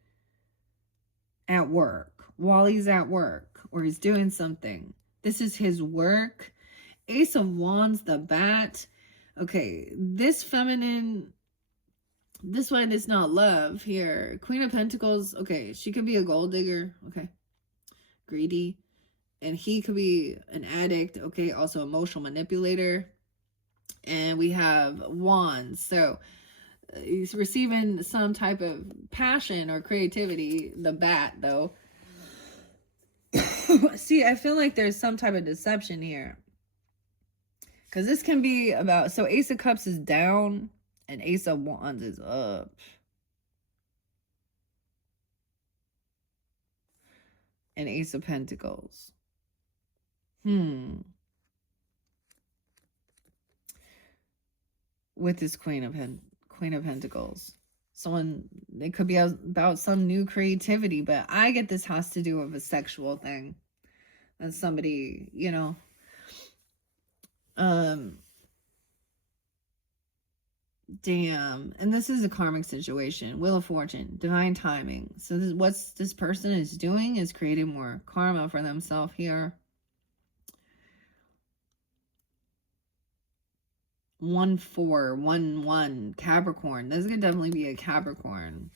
at work, while he's at work, or he's doing something. This is his work. Ace of Wands, the bat. Okay, this feminine, this one is not love here. Queen of Pentacles. Okay, she could be a gold digger. Okay, greedy. And he could be an addict, okay, also emotional manipulator. And we have Wands. So he's receiving some type of passion or creativity. The bat, though. See, I feel like there's some type of deception here. Because this can be about... So Ace of Cups is down and Ace of Wands is up. And Ace of Pentacles. With this Queen of Pentacles. It could be about some new creativity, but I get this has to do with a sexual thing. And somebody, damn. And this is a karmic situation. Wheel of Fortune, divine timing. So what this person is doing is creating more karma for themselves here. 1-4-1-1 Capricorn. This could definitely be a Capricorn.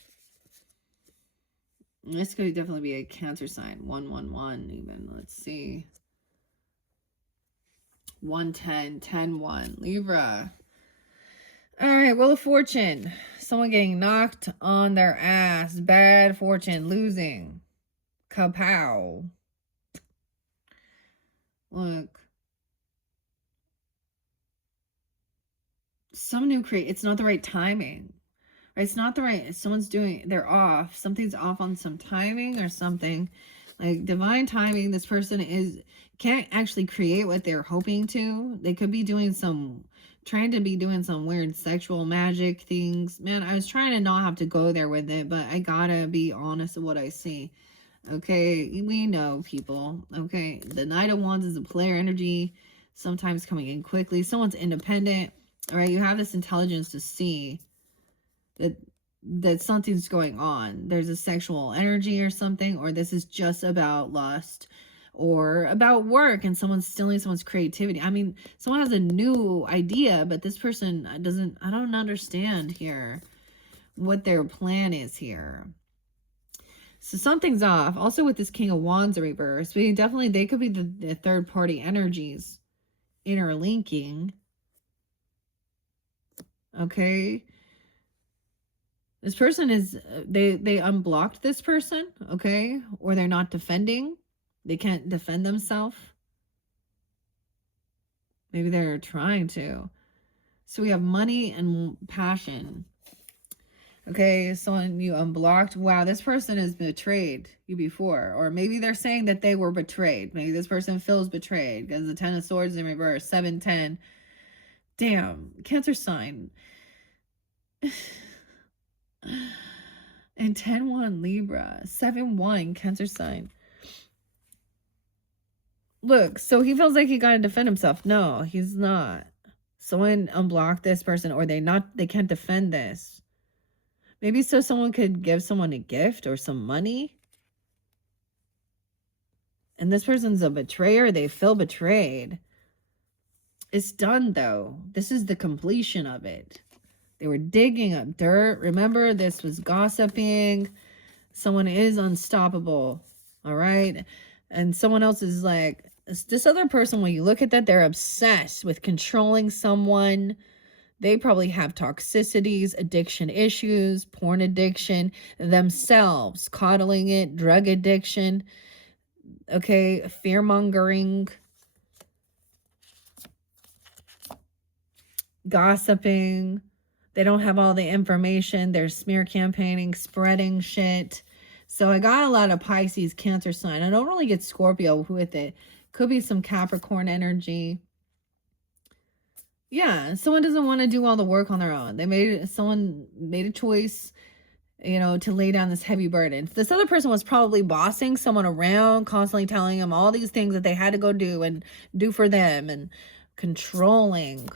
This could definitely be a Cancer sign. 1-1-1 even. Let's see. 1-10, 10-1. Libra. All right, Wheel of Fortune. Someone getting knocked on their ass. Bad fortune. Losing. Kapow. Look. Some new it's not the right timing. Right? It's not the right... They're off. Something's off on some timing or something. Like divine timing, this person can't actually create what they're hoping to. They could be trying to be doing some weird sexual magic things. Man, I was trying to not have to go there with it, but I gotta be honest with what I see. Okay, we know people. Okay, the Knight of Wands is a player energy, sometimes coming in quickly. Someone's independent. All right, you have this intelligence to see that something's going on. There's a sexual energy or something, or this is just about lust or about work and someone's stealing someone's creativity. I mean, someone has a new idea, but this person doesn't, I don't understand here what their plan is here. So something's off. Also with this King of Wands in reverse, they could be the third party energies interlinking. Okay. This person is, they unblocked this person, okay? Or they're not defending. They can't defend themselves. Maybe they're trying to. So we have money and passion. Okay, someone you unblocked. Wow, this person has betrayed you before. Or maybe they're saying that they were betrayed. Maybe this person feels betrayed because the 10 of Swords in reverse, 7-10. Damn, Cancer sign. And 10-1 Libra, 7-1 Cancer sign. Look, so he feels like he got to defend himself. No, he's not. Someone unblocked this person, or they can't defend this. Maybe so someone could give someone a gift or some money. And this person's a betrayer. They feel betrayed. It's done, though. This is the completion of it. They were digging up dirt. Remember, this was gossiping. Someone is unstoppable. All right. And someone else is like, this other person, when you look at that, they're obsessed with controlling someone. They probably have toxicities, addiction issues, porn addiction, themselves, coddling it, drug addiction, okay, fear mongering, gossiping. They don't have all the information. They're smear campaigning, spreading shit. So I got a lot of Pisces, Cancer sign. I don't really get Scorpio with it. Could be some Capricorn energy. Yeah, someone doesn't want to do all the work on their own. Someone made a choice, to lay down this heavy burden. This other person was probably bossing someone around, constantly telling them all these things that they had to go do and do for them, and controlling.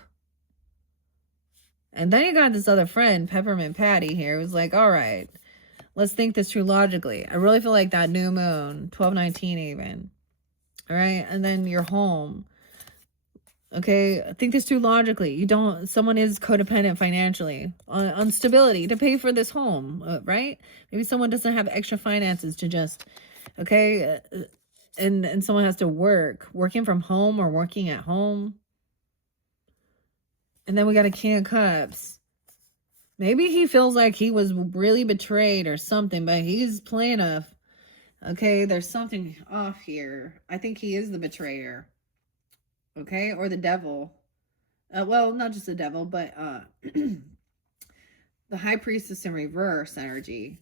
And then you got this other friend, Peppermint Patty here, who's like, all right, let's think this through logically. I really feel like that new moon, 12-19 even. All right, and then you're home. Okay, think this through logically. Someone is codependent financially on stability to pay for this home, right? Maybe someone doesn't have extra finances to just, okay, and someone has to working from home or working at home. And then we got a King of Cups. Maybe he feels like he was really betrayed or something, but he's playing okay, there's something off here. I think he is the betrayer. Okay, or the devil. Well, not just the devil, but the High Priestess in reverse energy.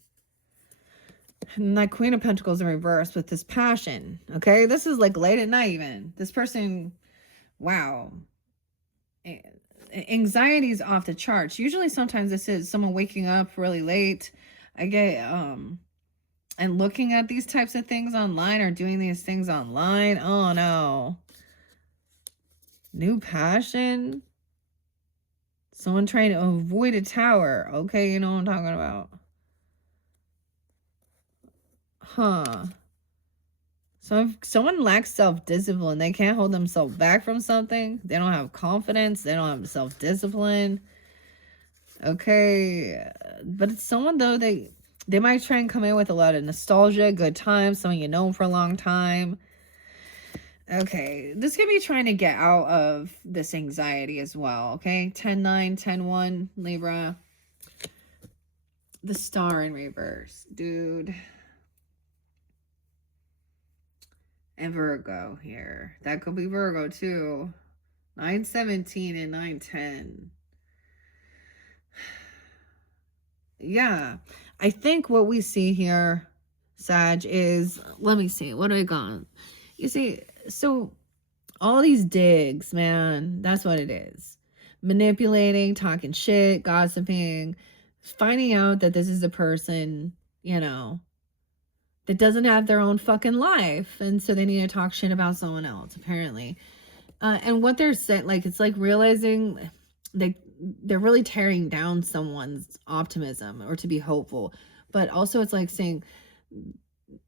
And that Queen of Pentacles in reverse with this passion. Okay, this is like late at night even. This person, wow. Anxiety is off the charts. Usually sometimes this is someone waking up really late. I get and looking at these types of things online or doing these things online. Oh no. New passion. Someone trying to avoid a tower. Okay, you know what I'm talking about. Huh. So if someone lacks self-discipline, they can't hold themselves back from something. They don't have confidence. They don't have self-discipline. Okay. But it's someone, though, they might try and come in with a lot of nostalgia, good times, someone you know for a long time. Okay, this could be trying to get out of this anxiety as well, okay? 10-9, 10-1, Libra. The Star in reverse, dude. And Virgo here. That could be Virgo, too. 9-17 and 9-10. Yeah, I think what we see here, Sag, is... Let me see. What do I got? You see... So, all these digs, man, that's what it is. Manipulating, talking shit, gossiping, finding out that this is a person, that doesn't have their own fucking life. And so they need to talk shit about someone else, apparently. And what they're saying, like, it's like realizing they're really tearing down someone's optimism or to be hopeful. But also it's like saying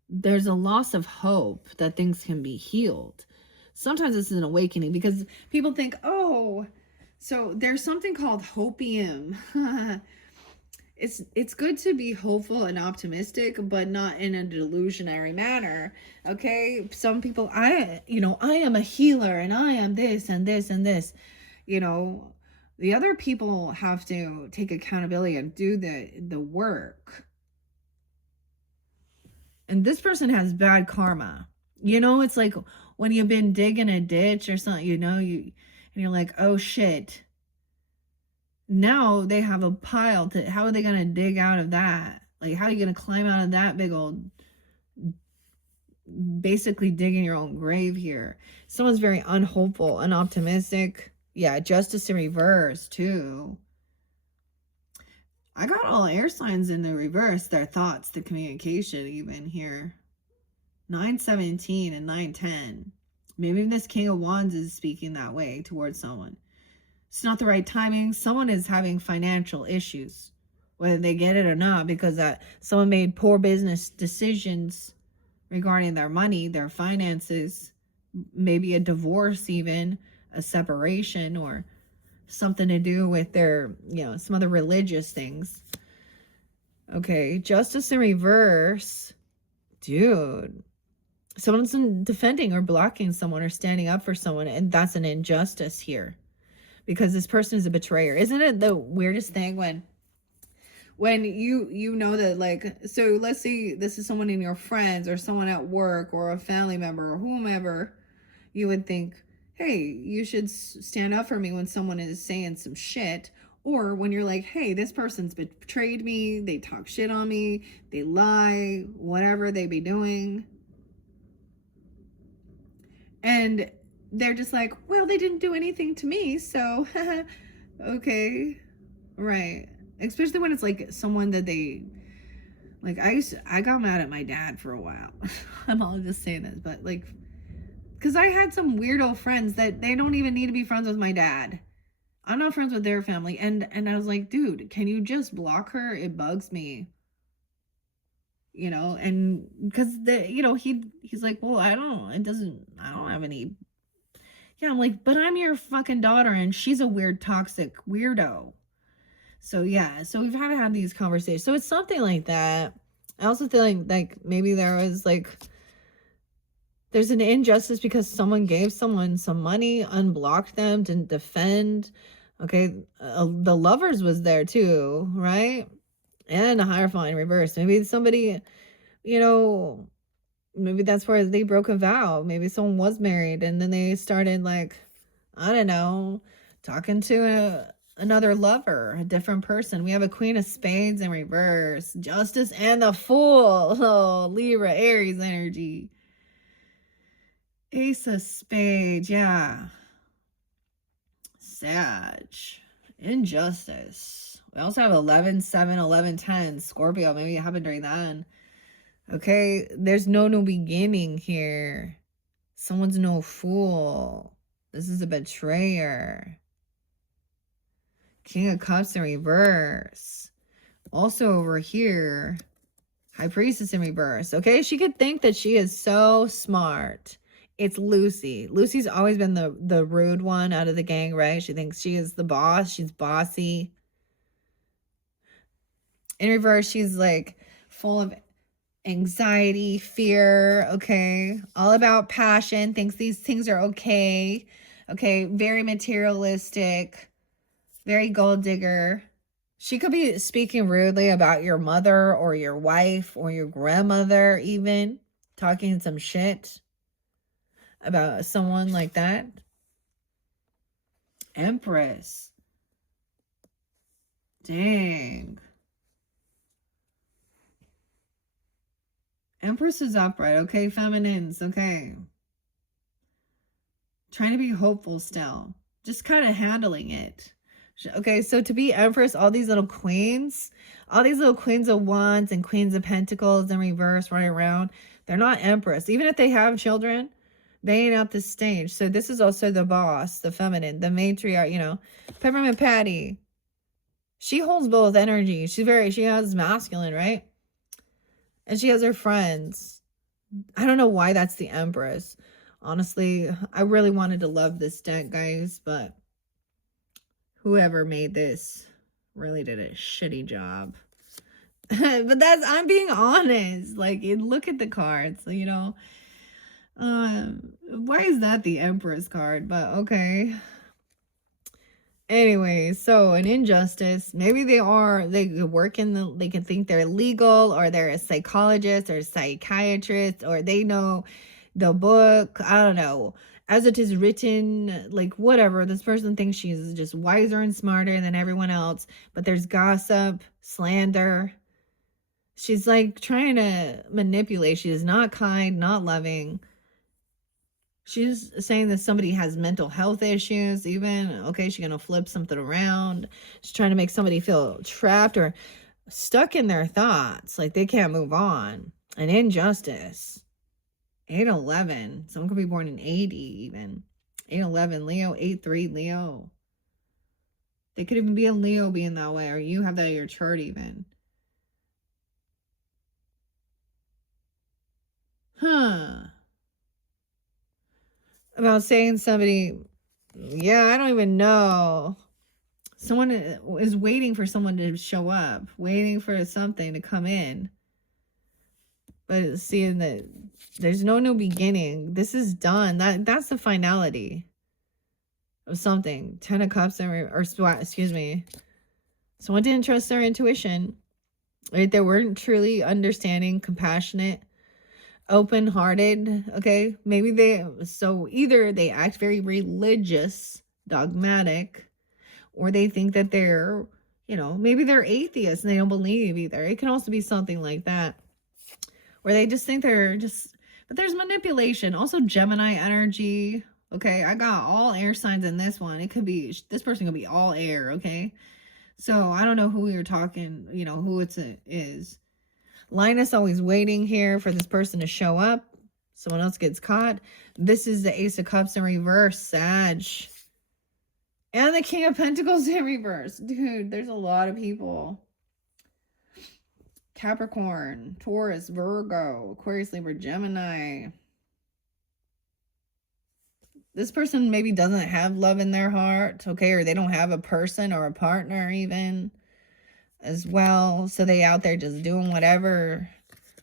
there's a loss of hope that things can be healed. Sometimes this is an awakening because people think, oh, so there's something called hopium. It's good to be hopeful and optimistic, but not in a delusionary manner. Okay, some people, I am a healer and I am this and this and this. You know, the other people have to take accountability and do the work. And this person has bad karma. It's like when you've been digging a ditch or something, and you're like, oh shit. Now they have a pile to, how are they going to dig out of that? Like, how are you going to climb out of that big old, basically digging your own grave here? Someone's very unhopeful, unoptimistic. Yeah, justice in reverse too. I got all air signs in the reverse, their thoughts, the communication even here. 917 and 910. Maybe this King of Wands is speaking that way towards someone. It's not the right timing. Someone is having financial issues, whether they get it or not, because someone made poor business decisions regarding their money, their finances, maybe a divorce, even a separation, or something to do with their, some other religious things. Okay, justice in reverse. Dude. Someone's defending or blocking someone or standing up for someone, and that's an injustice here. Because this person is a betrayer. Isn't it the weirdest thing when you know that, like, so let's say this is someone in your friends or someone at work or a family member or whomever, you would think, hey, you should stand up for me when someone is saying some shit. Or when you're like, hey, this person's betrayed me, they talk shit on me, they lie, whatever they be doing. And they're just like, well, they didn't do anything to me, so okay, right. Especially when it's like someone that they like. I got mad at my dad for a while. I'm all just saying this, but like, because I had some weirdo friends that they don't even need to be friends with my dad. I'm not friends with their family, and I was like, dude, can you just block her? It bugs me. And because he's like, well, I don't have any. Yeah, I'm like, but I'm your fucking daughter and she's a weird, toxic weirdo. So yeah, so we've had to have these conversations. So it's something like that. I also feel like maybe there's an injustice because someone gave someone some money, unblocked them, didn't defend. Okay, the Lovers was there too, right? And a Hierophant in reverse. Maybe somebody, maybe that's where they broke a vow. Maybe someone was married and then they started, like, I don't know, talking to another lover, a different person. We have a Queen of Spades in reverse, Justice and the Fool. Oh, Libra, Aries energy. Ace of Spades, yeah. Sag, Injustice. We also have 11, 7, 11, 10, Scorpio. Maybe it happened during that. Okay, there's no new beginning here. Someone's no fool. This is a betrayer. King of Cups in reverse. Also over here, High Priestess in reverse. Okay, she could think that she is so smart. It's Lucy. Lucy's always been the rude one out of the gang, right? She thinks she is the boss. She's bossy. In reverse, she's like full of anxiety, fear, okay? All about passion, thinks these things are okay. Okay, very materialistic, very gold digger. She could be speaking rudely about your mother or your wife or your grandmother, even talking some shit about someone like that. Empress. Dang. Empress is upright, okay, feminines, okay. Trying to be hopeful still. Just kind of handling it. Okay, so to be Empress, all these little queens, all these little Queens of Wands and Queens of Pentacles in reverse running around, they're not Empress. Even if they have children, they ain't at this stage. So this is also the boss, the feminine, the matriarch, you know. Peppermint Patty, she holds both energy. She has masculine, right? And she has her friends. I don't know why that's the Empress. Honestly, I really wanted to love this deck, guys, but whoever made this really did a shitty job. But I'm being honest. Like, look at the cards, you know. Why is that the Empress card? But okay. Anyway, so an injustice. Maybe they work they can think they're legal, or they're a psychologist or a psychiatrist, or they know the book. I don't know. As it is written, like whatever. This person thinks she's just wiser and smarter than everyone else, but there's gossip, slander. She's like trying to manipulate. She is not kind, not loving. She's saying that somebody has mental health issues, even. Okay, she's gonna flip something around. She's trying to make somebody feel trapped or stuck in their thoughts, like they can't move on. An injustice. 8/11. Someone could be born in 80, even. 8/11, Leo, 8/3, Leo. They could even be a Leo being that way, or you have that in your chart, even. Huh. About saying somebody, yeah, I don't even know. Someone is waiting for someone to show up, waiting for something to come in. But seeing that there's no new beginning. This is done. That's the finality of something. 10 of Cups excuse me. Someone didn't trust their intuition. Right? They weren't truly understanding, compassionate, open-hearted. Okay, maybe either they act very religious, dogmatic, or they think that they're, you know, maybe they're atheists and they don't believe either. It can also be something like that, where they just think but there's manipulation. Also Gemini energy. Okay, I got all air signs in this one. This person could be all air. Okay, so I don't know who you're talking, you know, who is. Linus always waiting here for this person to show up. Someone else gets caught. This is the Ace of Cups in reverse, Sag. And the King of Pentacles in reverse. Dude, there's a lot of people. Capricorn, Taurus, Virgo, Aquarius, Libra, Gemini. This person maybe doesn't have love in their heart, okay? Or they don't have a person or a partner even as well. So they out there just doing whatever,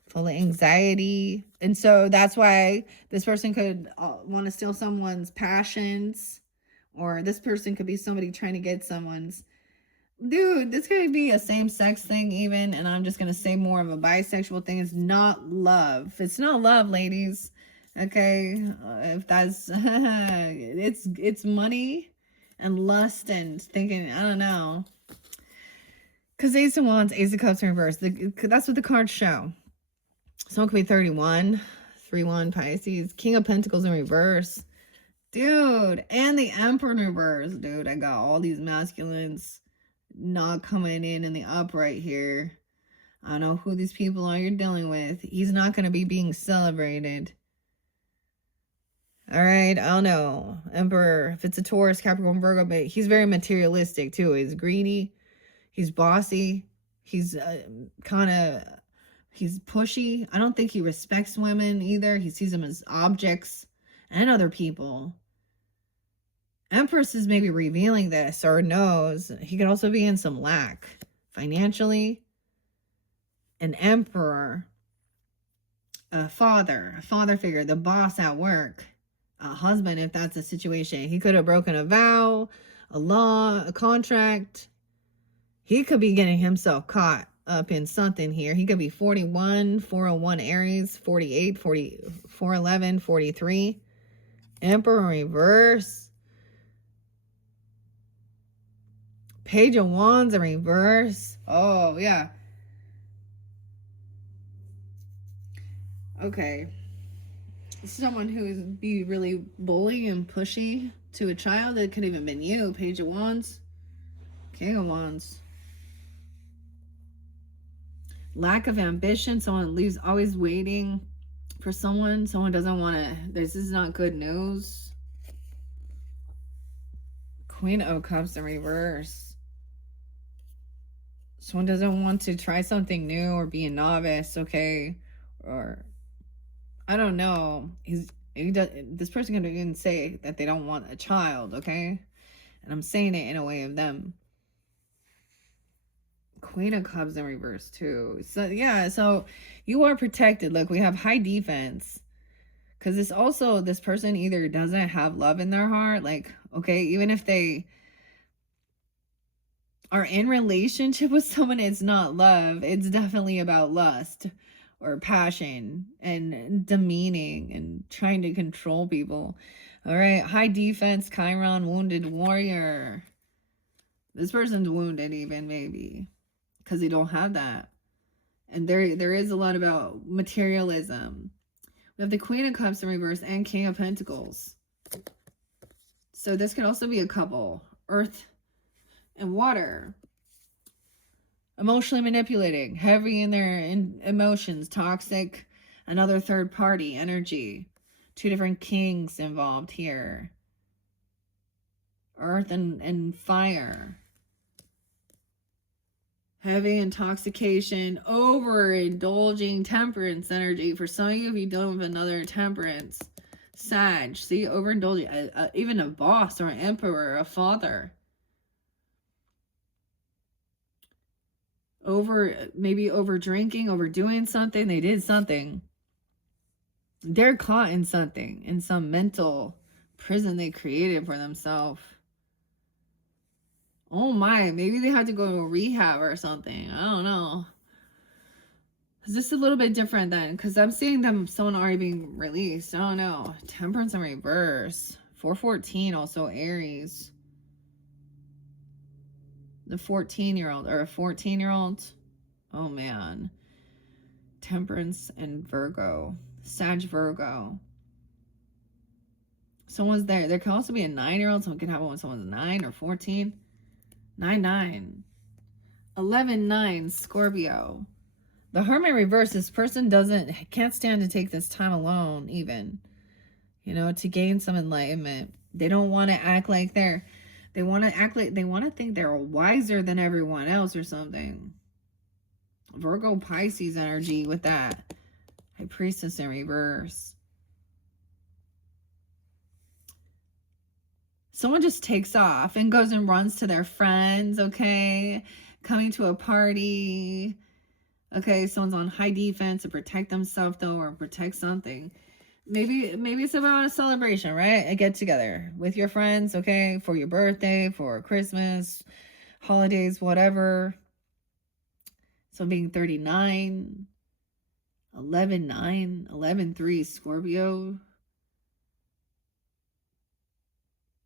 full of anxiety. And so that's why this person could want to steal someone's passions, or this person could be somebody trying to get someone's, dude, this could be a same-sex thing even, and I'm just going to say more of a bisexual thing. It's not love. It's not love, ladies. Okay? If that's, it's money and lust and thinking, I don't know. Because Ace of Wands, Ace of Cups in reverse. That's what the cards show. Someone could be 31, 3-1 Pisces. King of Pentacles in reverse. Dude, and the Emperor in reverse. Dude, I got all these masculines not coming in the upright here. I don't know who these people are you're dealing with. He's not going to be being celebrated. All right, I don't know. Emperor, if it's a Taurus, Capricorn, Virgo, but he's very materialistic too. He's greedy. He's bossy. He's he's pushy. I don't think he respects women either. He sees them as objects and other people. Empress is maybe revealing this, or knows. He could also be in some lack financially. An Emperor, a father figure, the boss at work, a husband if that's a situation. He could have broken a vow, a law, a contract. He could be getting himself caught up in something here. He could be 41, 401 Aries, 48, 411, 43. Emperor reverse. Page of Wands in reverse. Oh, yeah. Okay. Someone who would be really bully and pushy to a child. It could even been you, Page of Wands. King of Wands. Lack of ambition. Someone leaves always waiting for someone. Someone doesn't want to. This is not good news. Queen of Cups in reverse. Someone doesn't want to try something new or be a novice, okay? Or I don't know. This person could even say that they don't want a child, okay? And I'm saying it in a way of them. Queen of Cups in reverse too. So yeah, so you are protected. Look, we have high defense. Because it's also, this person either doesn't have love in their heart, like, okay, even if they are in relationship with someone, it's not love. It's definitely about lust or passion and demeaning and trying to control people. All right, high defense, Chiron, wounded warrior. This person's wounded even, maybe, because they don't have that. And there is a lot about materialism. We have the Queen of Cups in reverse and King of Pentacles. So this could also be a couple. Earth and water. Emotionally manipulating. Heavy in their emotions. Toxic. Another third party energy. Two different kings involved here. Earth and fire. Heavy intoxication. Overindulging temperance energy. For some of you, if you don't have another temperance. Sag. See, overindulging. Even a boss or an emperor, a father. Maybe over drinking, overdoing something. They did something. They're caught in something, in some mental prison they created for themselves. Oh my, maybe they had to go to a rehab or something. I don't know. Is this a little bit different then? Because I'm seeing someone already being released. I don't know. Temperance in reverse. 414, also Aries. The 14-year-old or a 14-year-old. Oh man. Temperance and Virgo. Sag Virgo. Someone's there. There can also be a 9-year-old. Someone can have one when someone's 9 or 14. 9-9. 11-9 Scorpio. The Hermit reverse. This person can't stand to take this time alone, even, to gain some enlightenment. They don't want to act like they want to think they're wiser than everyone else or something. Virgo Pisces energy with that. High Priestess in reverse. Someone just takes off and goes and runs to their friends, okay? Coming to a party. Okay, someone's on high defense to protect themselves, though, or protect something. Maybe it's about a celebration, right? A get together with your friends, okay? For your birthday, for Christmas, holidays, whatever. So being 39, 11-9, 11-3 Scorpio.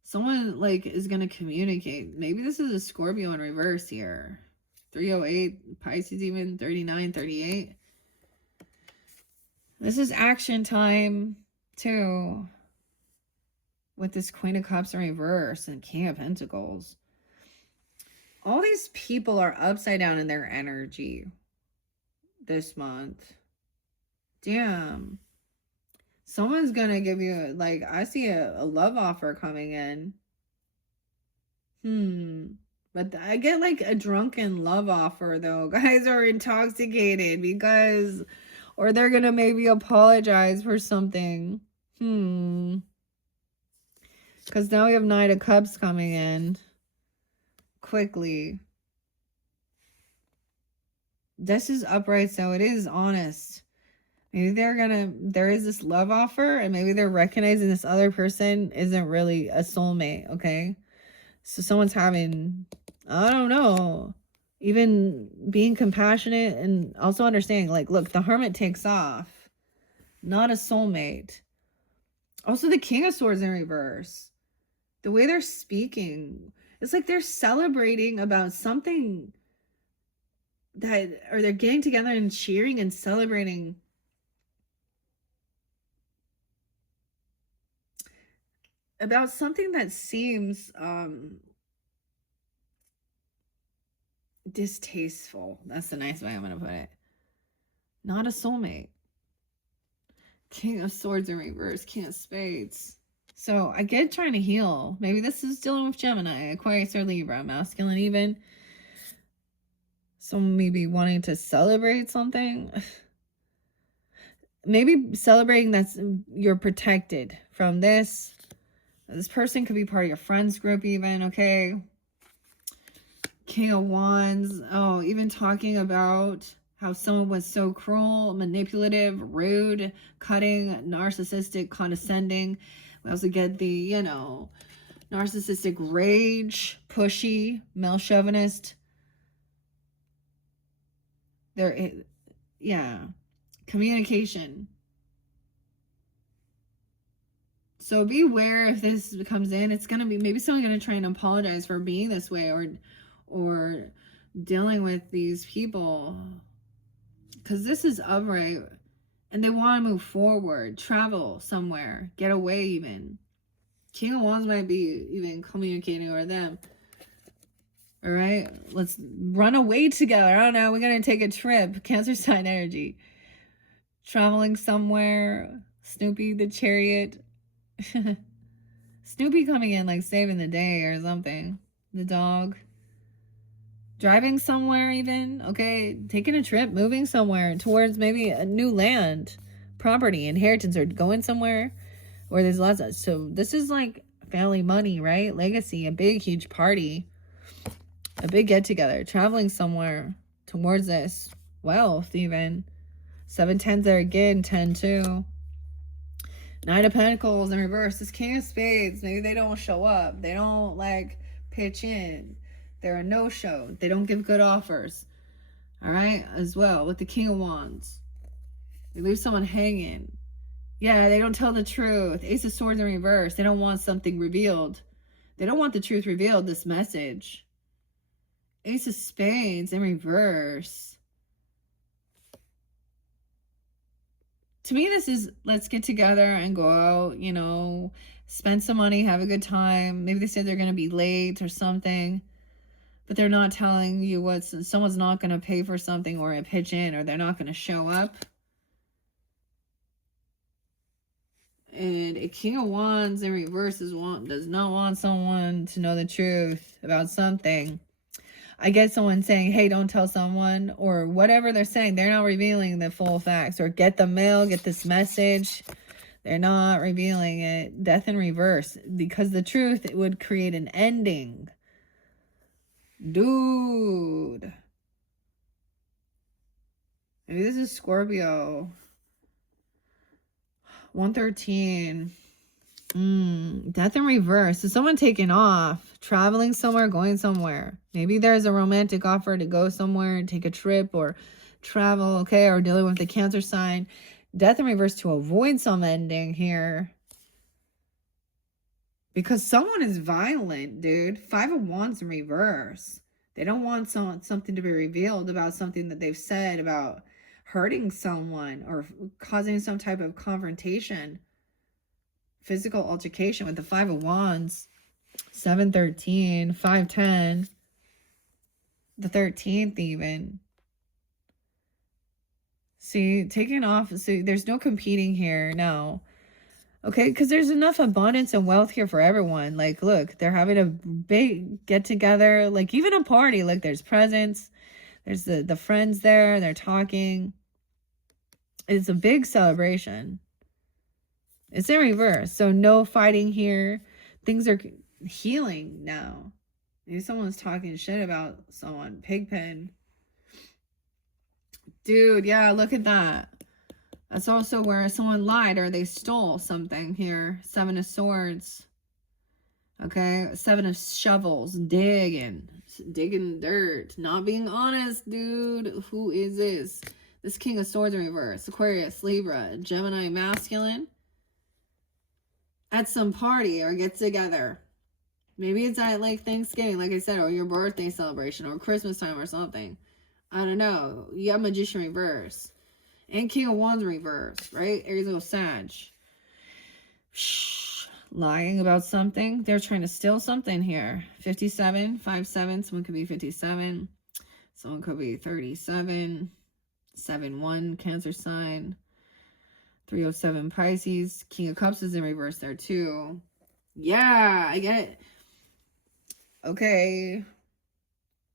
Someone is going to communicate. Maybe this is a Scorpio in reverse here. 308, Pisces even, 39, 38. This is action time too. With this Queen of Cups in reverse and King of Pentacles. All these people are upside down in their energy this month. Damn. Someone's gonna give you, I see a love offer coming in. But I get a drunken love offer though. Guys are intoxicated or they're gonna maybe apologize for something. Because now we have Knight of Cups coming in. Quickly. This is upright, so it is honest. Maybe there is this love offer, and maybe they're recognizing this other person isn't really a soulmate, okay? So someone's having, I don't know, even being compassionate and also understanding, look, the Hermit takes off. Not a soulmate. Also, the King of Swords in reverse. The way they're speaking, it's like they're celebrating about something or they're getting together and cheering and celebrating about something that seems distasteful. That's the nice way I'm going to put it. Not a soulmate. King of Swords in reverse, King of Spades. So I get trying to heal. Maybe this is dealing with Gemini, Aquarius, or Libra, masculine even. Someone maybe wanting to celebrate something. Maybe celebrating that you're protected from this. This person could be part of your friends group even, okay? King of Wands. Oh, even talking about how someone was so cruel, manipulative, rude, cutting, narcissistic, condescending. We also get the, you know, narcissistic rage, pushy, male chauvinist. There, yeah. Communication. So beware if this comes in. It's going to be, maybe someone's going to try and apologize for being this way or dealing with these people. Because this is upright. And they want to move forward, travel somewhere, get away even. King of Wands might be even communicating with them. All right, let's run away together. I don't know. We're going to take a trip. Cancer sign energy. Traveling somewhere. Snoopy the chariot. Snoopy coming in like saving the day or something. The dog. Driving somewhere even. Okay, taking a trip, moving somewhere towards maybe a new land, property, inheritance, or going somewhere where there's lots of... So this is like family money, right? Legacy, a big, huge party. A big get-together. Traveling somewhere towards this. Wealth even. 7 10s there again. 10-2. 9 of Pentacles in reverse. This King of Spades. Maybe they don't show up. They don't like pitch in. They're a no-show. They don't give good offers. All right? As well with the King of Wands. They leave someone hanging. Yeah, they don't tell the truth. Ace of Swords in reverse. They don't want something revealed. They don't want the truth revealed, this message. Ace of Spades in reverse. To me, this is, let's get together and go out, you know, spend some money, have a good time. Maybe they said they're going to be late or something, but they're not telling you someone's not going to pay for something or a pitch in, or they're not going to show up. And a King of Wands in reverse does not want someone to know the truth about something. I get someone saying, hey, don't tell someone, or whatever they're saying. They're not revealing the full facts. Or get the mail, get this message. They're not revealing it. Death in reverse. Because the truth, it would create an ending. Dude. Maybe this is Scorpio. 113. Death in reverse. So someone taking off, traveling somewhere, going somewhere. Maybe there's a romantic offer to go somewhere, take a trip or travel, okay? Or dealing with the Cancer sign. Death in reverse to avoid some ending here. Because someone is violent, dude. 5 of Wands in reverse. They don't want something to be revealed about something that they've said about hurting someone or causing some type of confrontation. Physical altercation with the 5 of Wands. 7-13, 5-10. The 13th even. See, taking off. See, there's no competing here. No. Okay, because there's enough abundance and wealth here for everyone. Like, look, they're having a big get-together. Like, even a party. Like, there's presents. There's the friends there. They're talking. It's a big celebration. It's in reverse. So no fighting here. Things are healing now. Maybe someone's talking shit about someone. Pigpen. Dude, yeah, look at that. That's also where someone lied or they stole something here. 7 of Swords. Okay. 7 of Shovels. Digging dirt. Not being honest, dude. Who is this? This King of Swords in reverse. Aquarius, Libra, Gemini, masculine. At some party or get together. Maybe it's at like Thanksgiving, like I said, or your birthday celebration or Christmas time or something. I don't know. You have Magician reverse. And King of Wands reverse, right? Aries, Leo, Sag. Shh. Lying about something. They're trying to steal something here. 57, 5-7. Someone could be 57. Someone could be 37, 7-1, Cancer sign, 307 Pisces. King of Cups is in reverse there too. Yeah, I get it. Okay.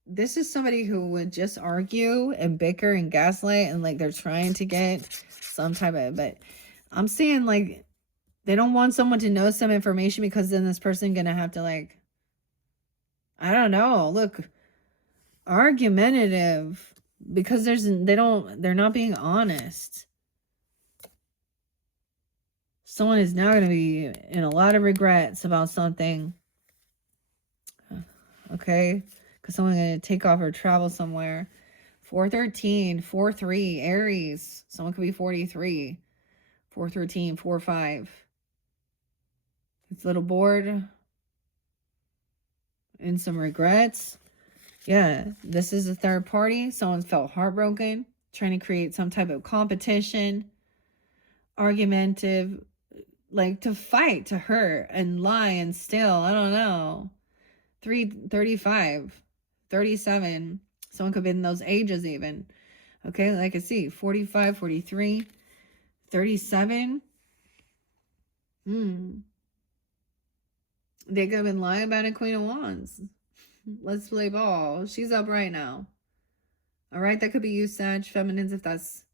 This is somebody who would just argue and bicker and gaslight and like they're trying to get some type of, but I'm seeing like they don't want someone to know some information because then this person gonna have to like, I don't know, look, argumentative because they're not being honest. Someone is now going to be in a lot of regrets about something. Okay? Because someone's going to take off or travel somewhere. 413, 43, Aries. Someone could be 43. 413, 45. It's a little bored. And some regrets. Yeah, this is a third party. Someone felt heartbroken. Trying to create some type of competition. Argumentative. Like to fight, to hurt, and lie and steal. I don't know. 35, 37. Someone could be in those ages even. Okay, like I see, 45, 43, 37. They could have been lying about a Queen of Wands. Let's play ball. She's up right now. All right, that could be you, Sag, feminines, if that's...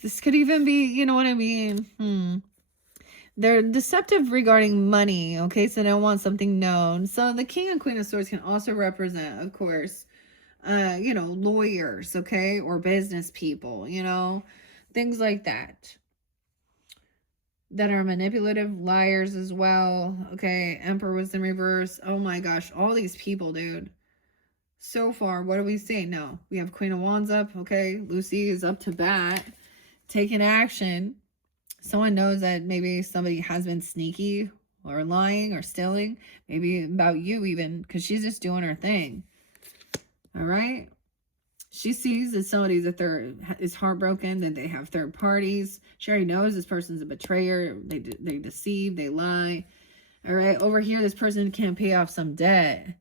This could even be, you know what I mean? They're deceptive regarding money, okay? So they don't want something known. So the King and Queen of Swords can also represent, of course, you know, lawyers, okay? Or business people, you know? Things like that. That are manipulative, liars as well, okay? Emperor was in reverse. Oh my gosh, all these people, dude. So far, what do we see? No, we have Queen of Wands up, okay? Lucy is up to bat. Taking action. Someone knows that maybe somebody has been sneaky or lying or stealing. Maybe about you even, because she's just doing her thing. All right? She sees that somebody's is heartbroken, that they have third parties. She already knows this person's a betrayer. They deceive, they lie. All right? Over here, this person can't pay off some debt.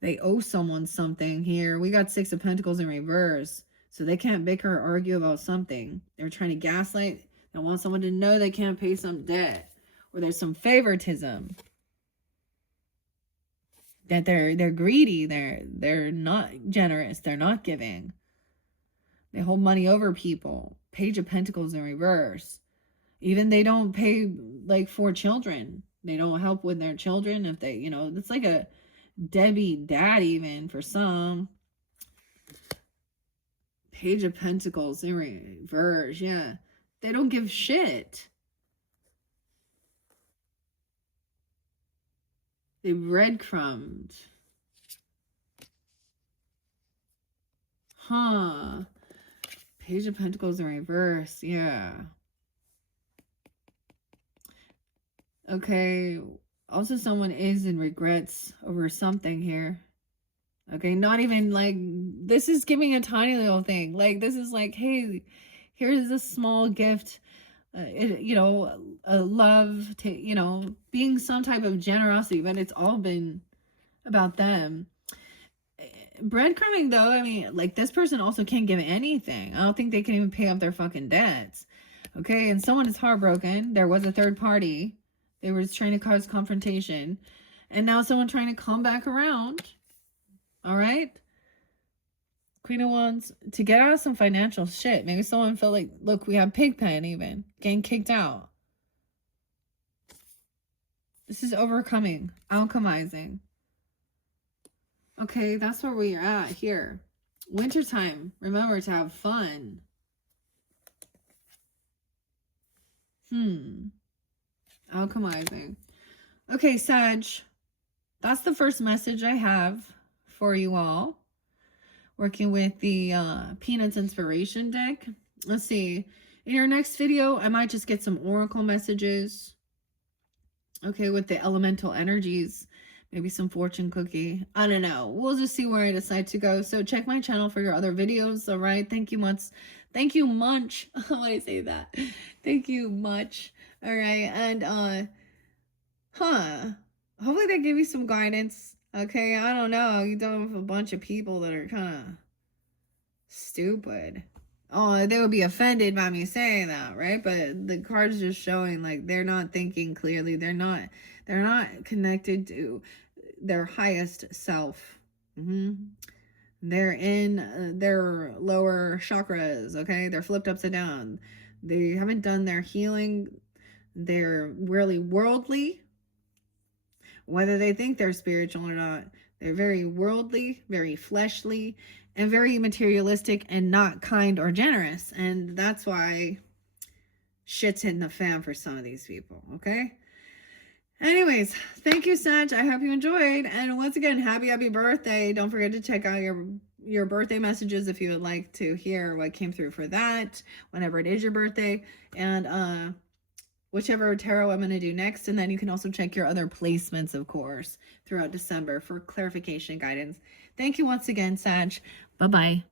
They owe someone something here. We got 6 of Pentacles in reverse. So they can't bicker or argue about something. They're trying to gaslight. They want someone to know they can't pay some debt. Or there's some favoritism. That they're greedy. They're not generous. They're not giving. They hold money over people. Page of Pentacles in reverse. Even they don't pay like for children. They don't help with their children. If they, you know, it's like a deadbeat dad even for some. Page of Pentacles in reverse, yeah. They don't give shit. They breadcrumbed. Huh. Page of Pentacles in reverse, yeah. Okay. Also, someone is in regrets over something here. Okay, not even like, this is giving a tiny little thing. Like, this is like, hey, here's a small gift, you know, a love, you know, being some type of generosity, but it's all been about them. Breadcrumbing, though, I mean, like, this person also can't give anything. I don't think they can even pay off their fucking debts. Okay, and someone is heartbroken. There was a third party. They were trying to cause confrontation. And now someone trying to come back around. All right. Queen of Wands, to get out of some financial shit. Maybe someone felt like, look, we have Pigpen even. Getting kicked out. This is overcoming. Alchemizing. Okay, that's where we are at here. Wintertime. Remember to have fun. Alchemizing. Okay, Sag. That's the first message I have for you all. Working with the Peanuts Inspiration deck. Let's see. In your next video, I might just get some oracle messages. Okay, with the elemental energies. Maybe some fortune cookie. I don't know. We'll just see where I decide to go. So check my channel for your other videos. All right. Thank you much. Thank you much. How would I say that? Thank you much. All right. And hopefully that gave you some guidance. Okay, I don't know. You dealing with a bunch of people that are kind of stupid. Oh, they would be offended by me saying that, right? But the card's just showing like they're not thinking clearly. They're not connected to their highest self. They're in their lower chakras, okay? They're flipped upside down. They haven't done their healing. They're really worldly, whether they think they're spiritual or not. They're very worldly, very fleshly, and very materialistic and not kind or generous. And that's why shit's hitting the fan for some of these people, okay? Anyways, thank you, Sag. I hope you enjoyed. And once again, happy birthday. Don't forget to check out your birthday messages if you would like to hear what came through for that, whenever it is your birthday. And whichever tarot I'm going to do next. And then you can also check your other placements, of course, throughout December for clarification guidance. Thank you once again, Sag. Bye-bye.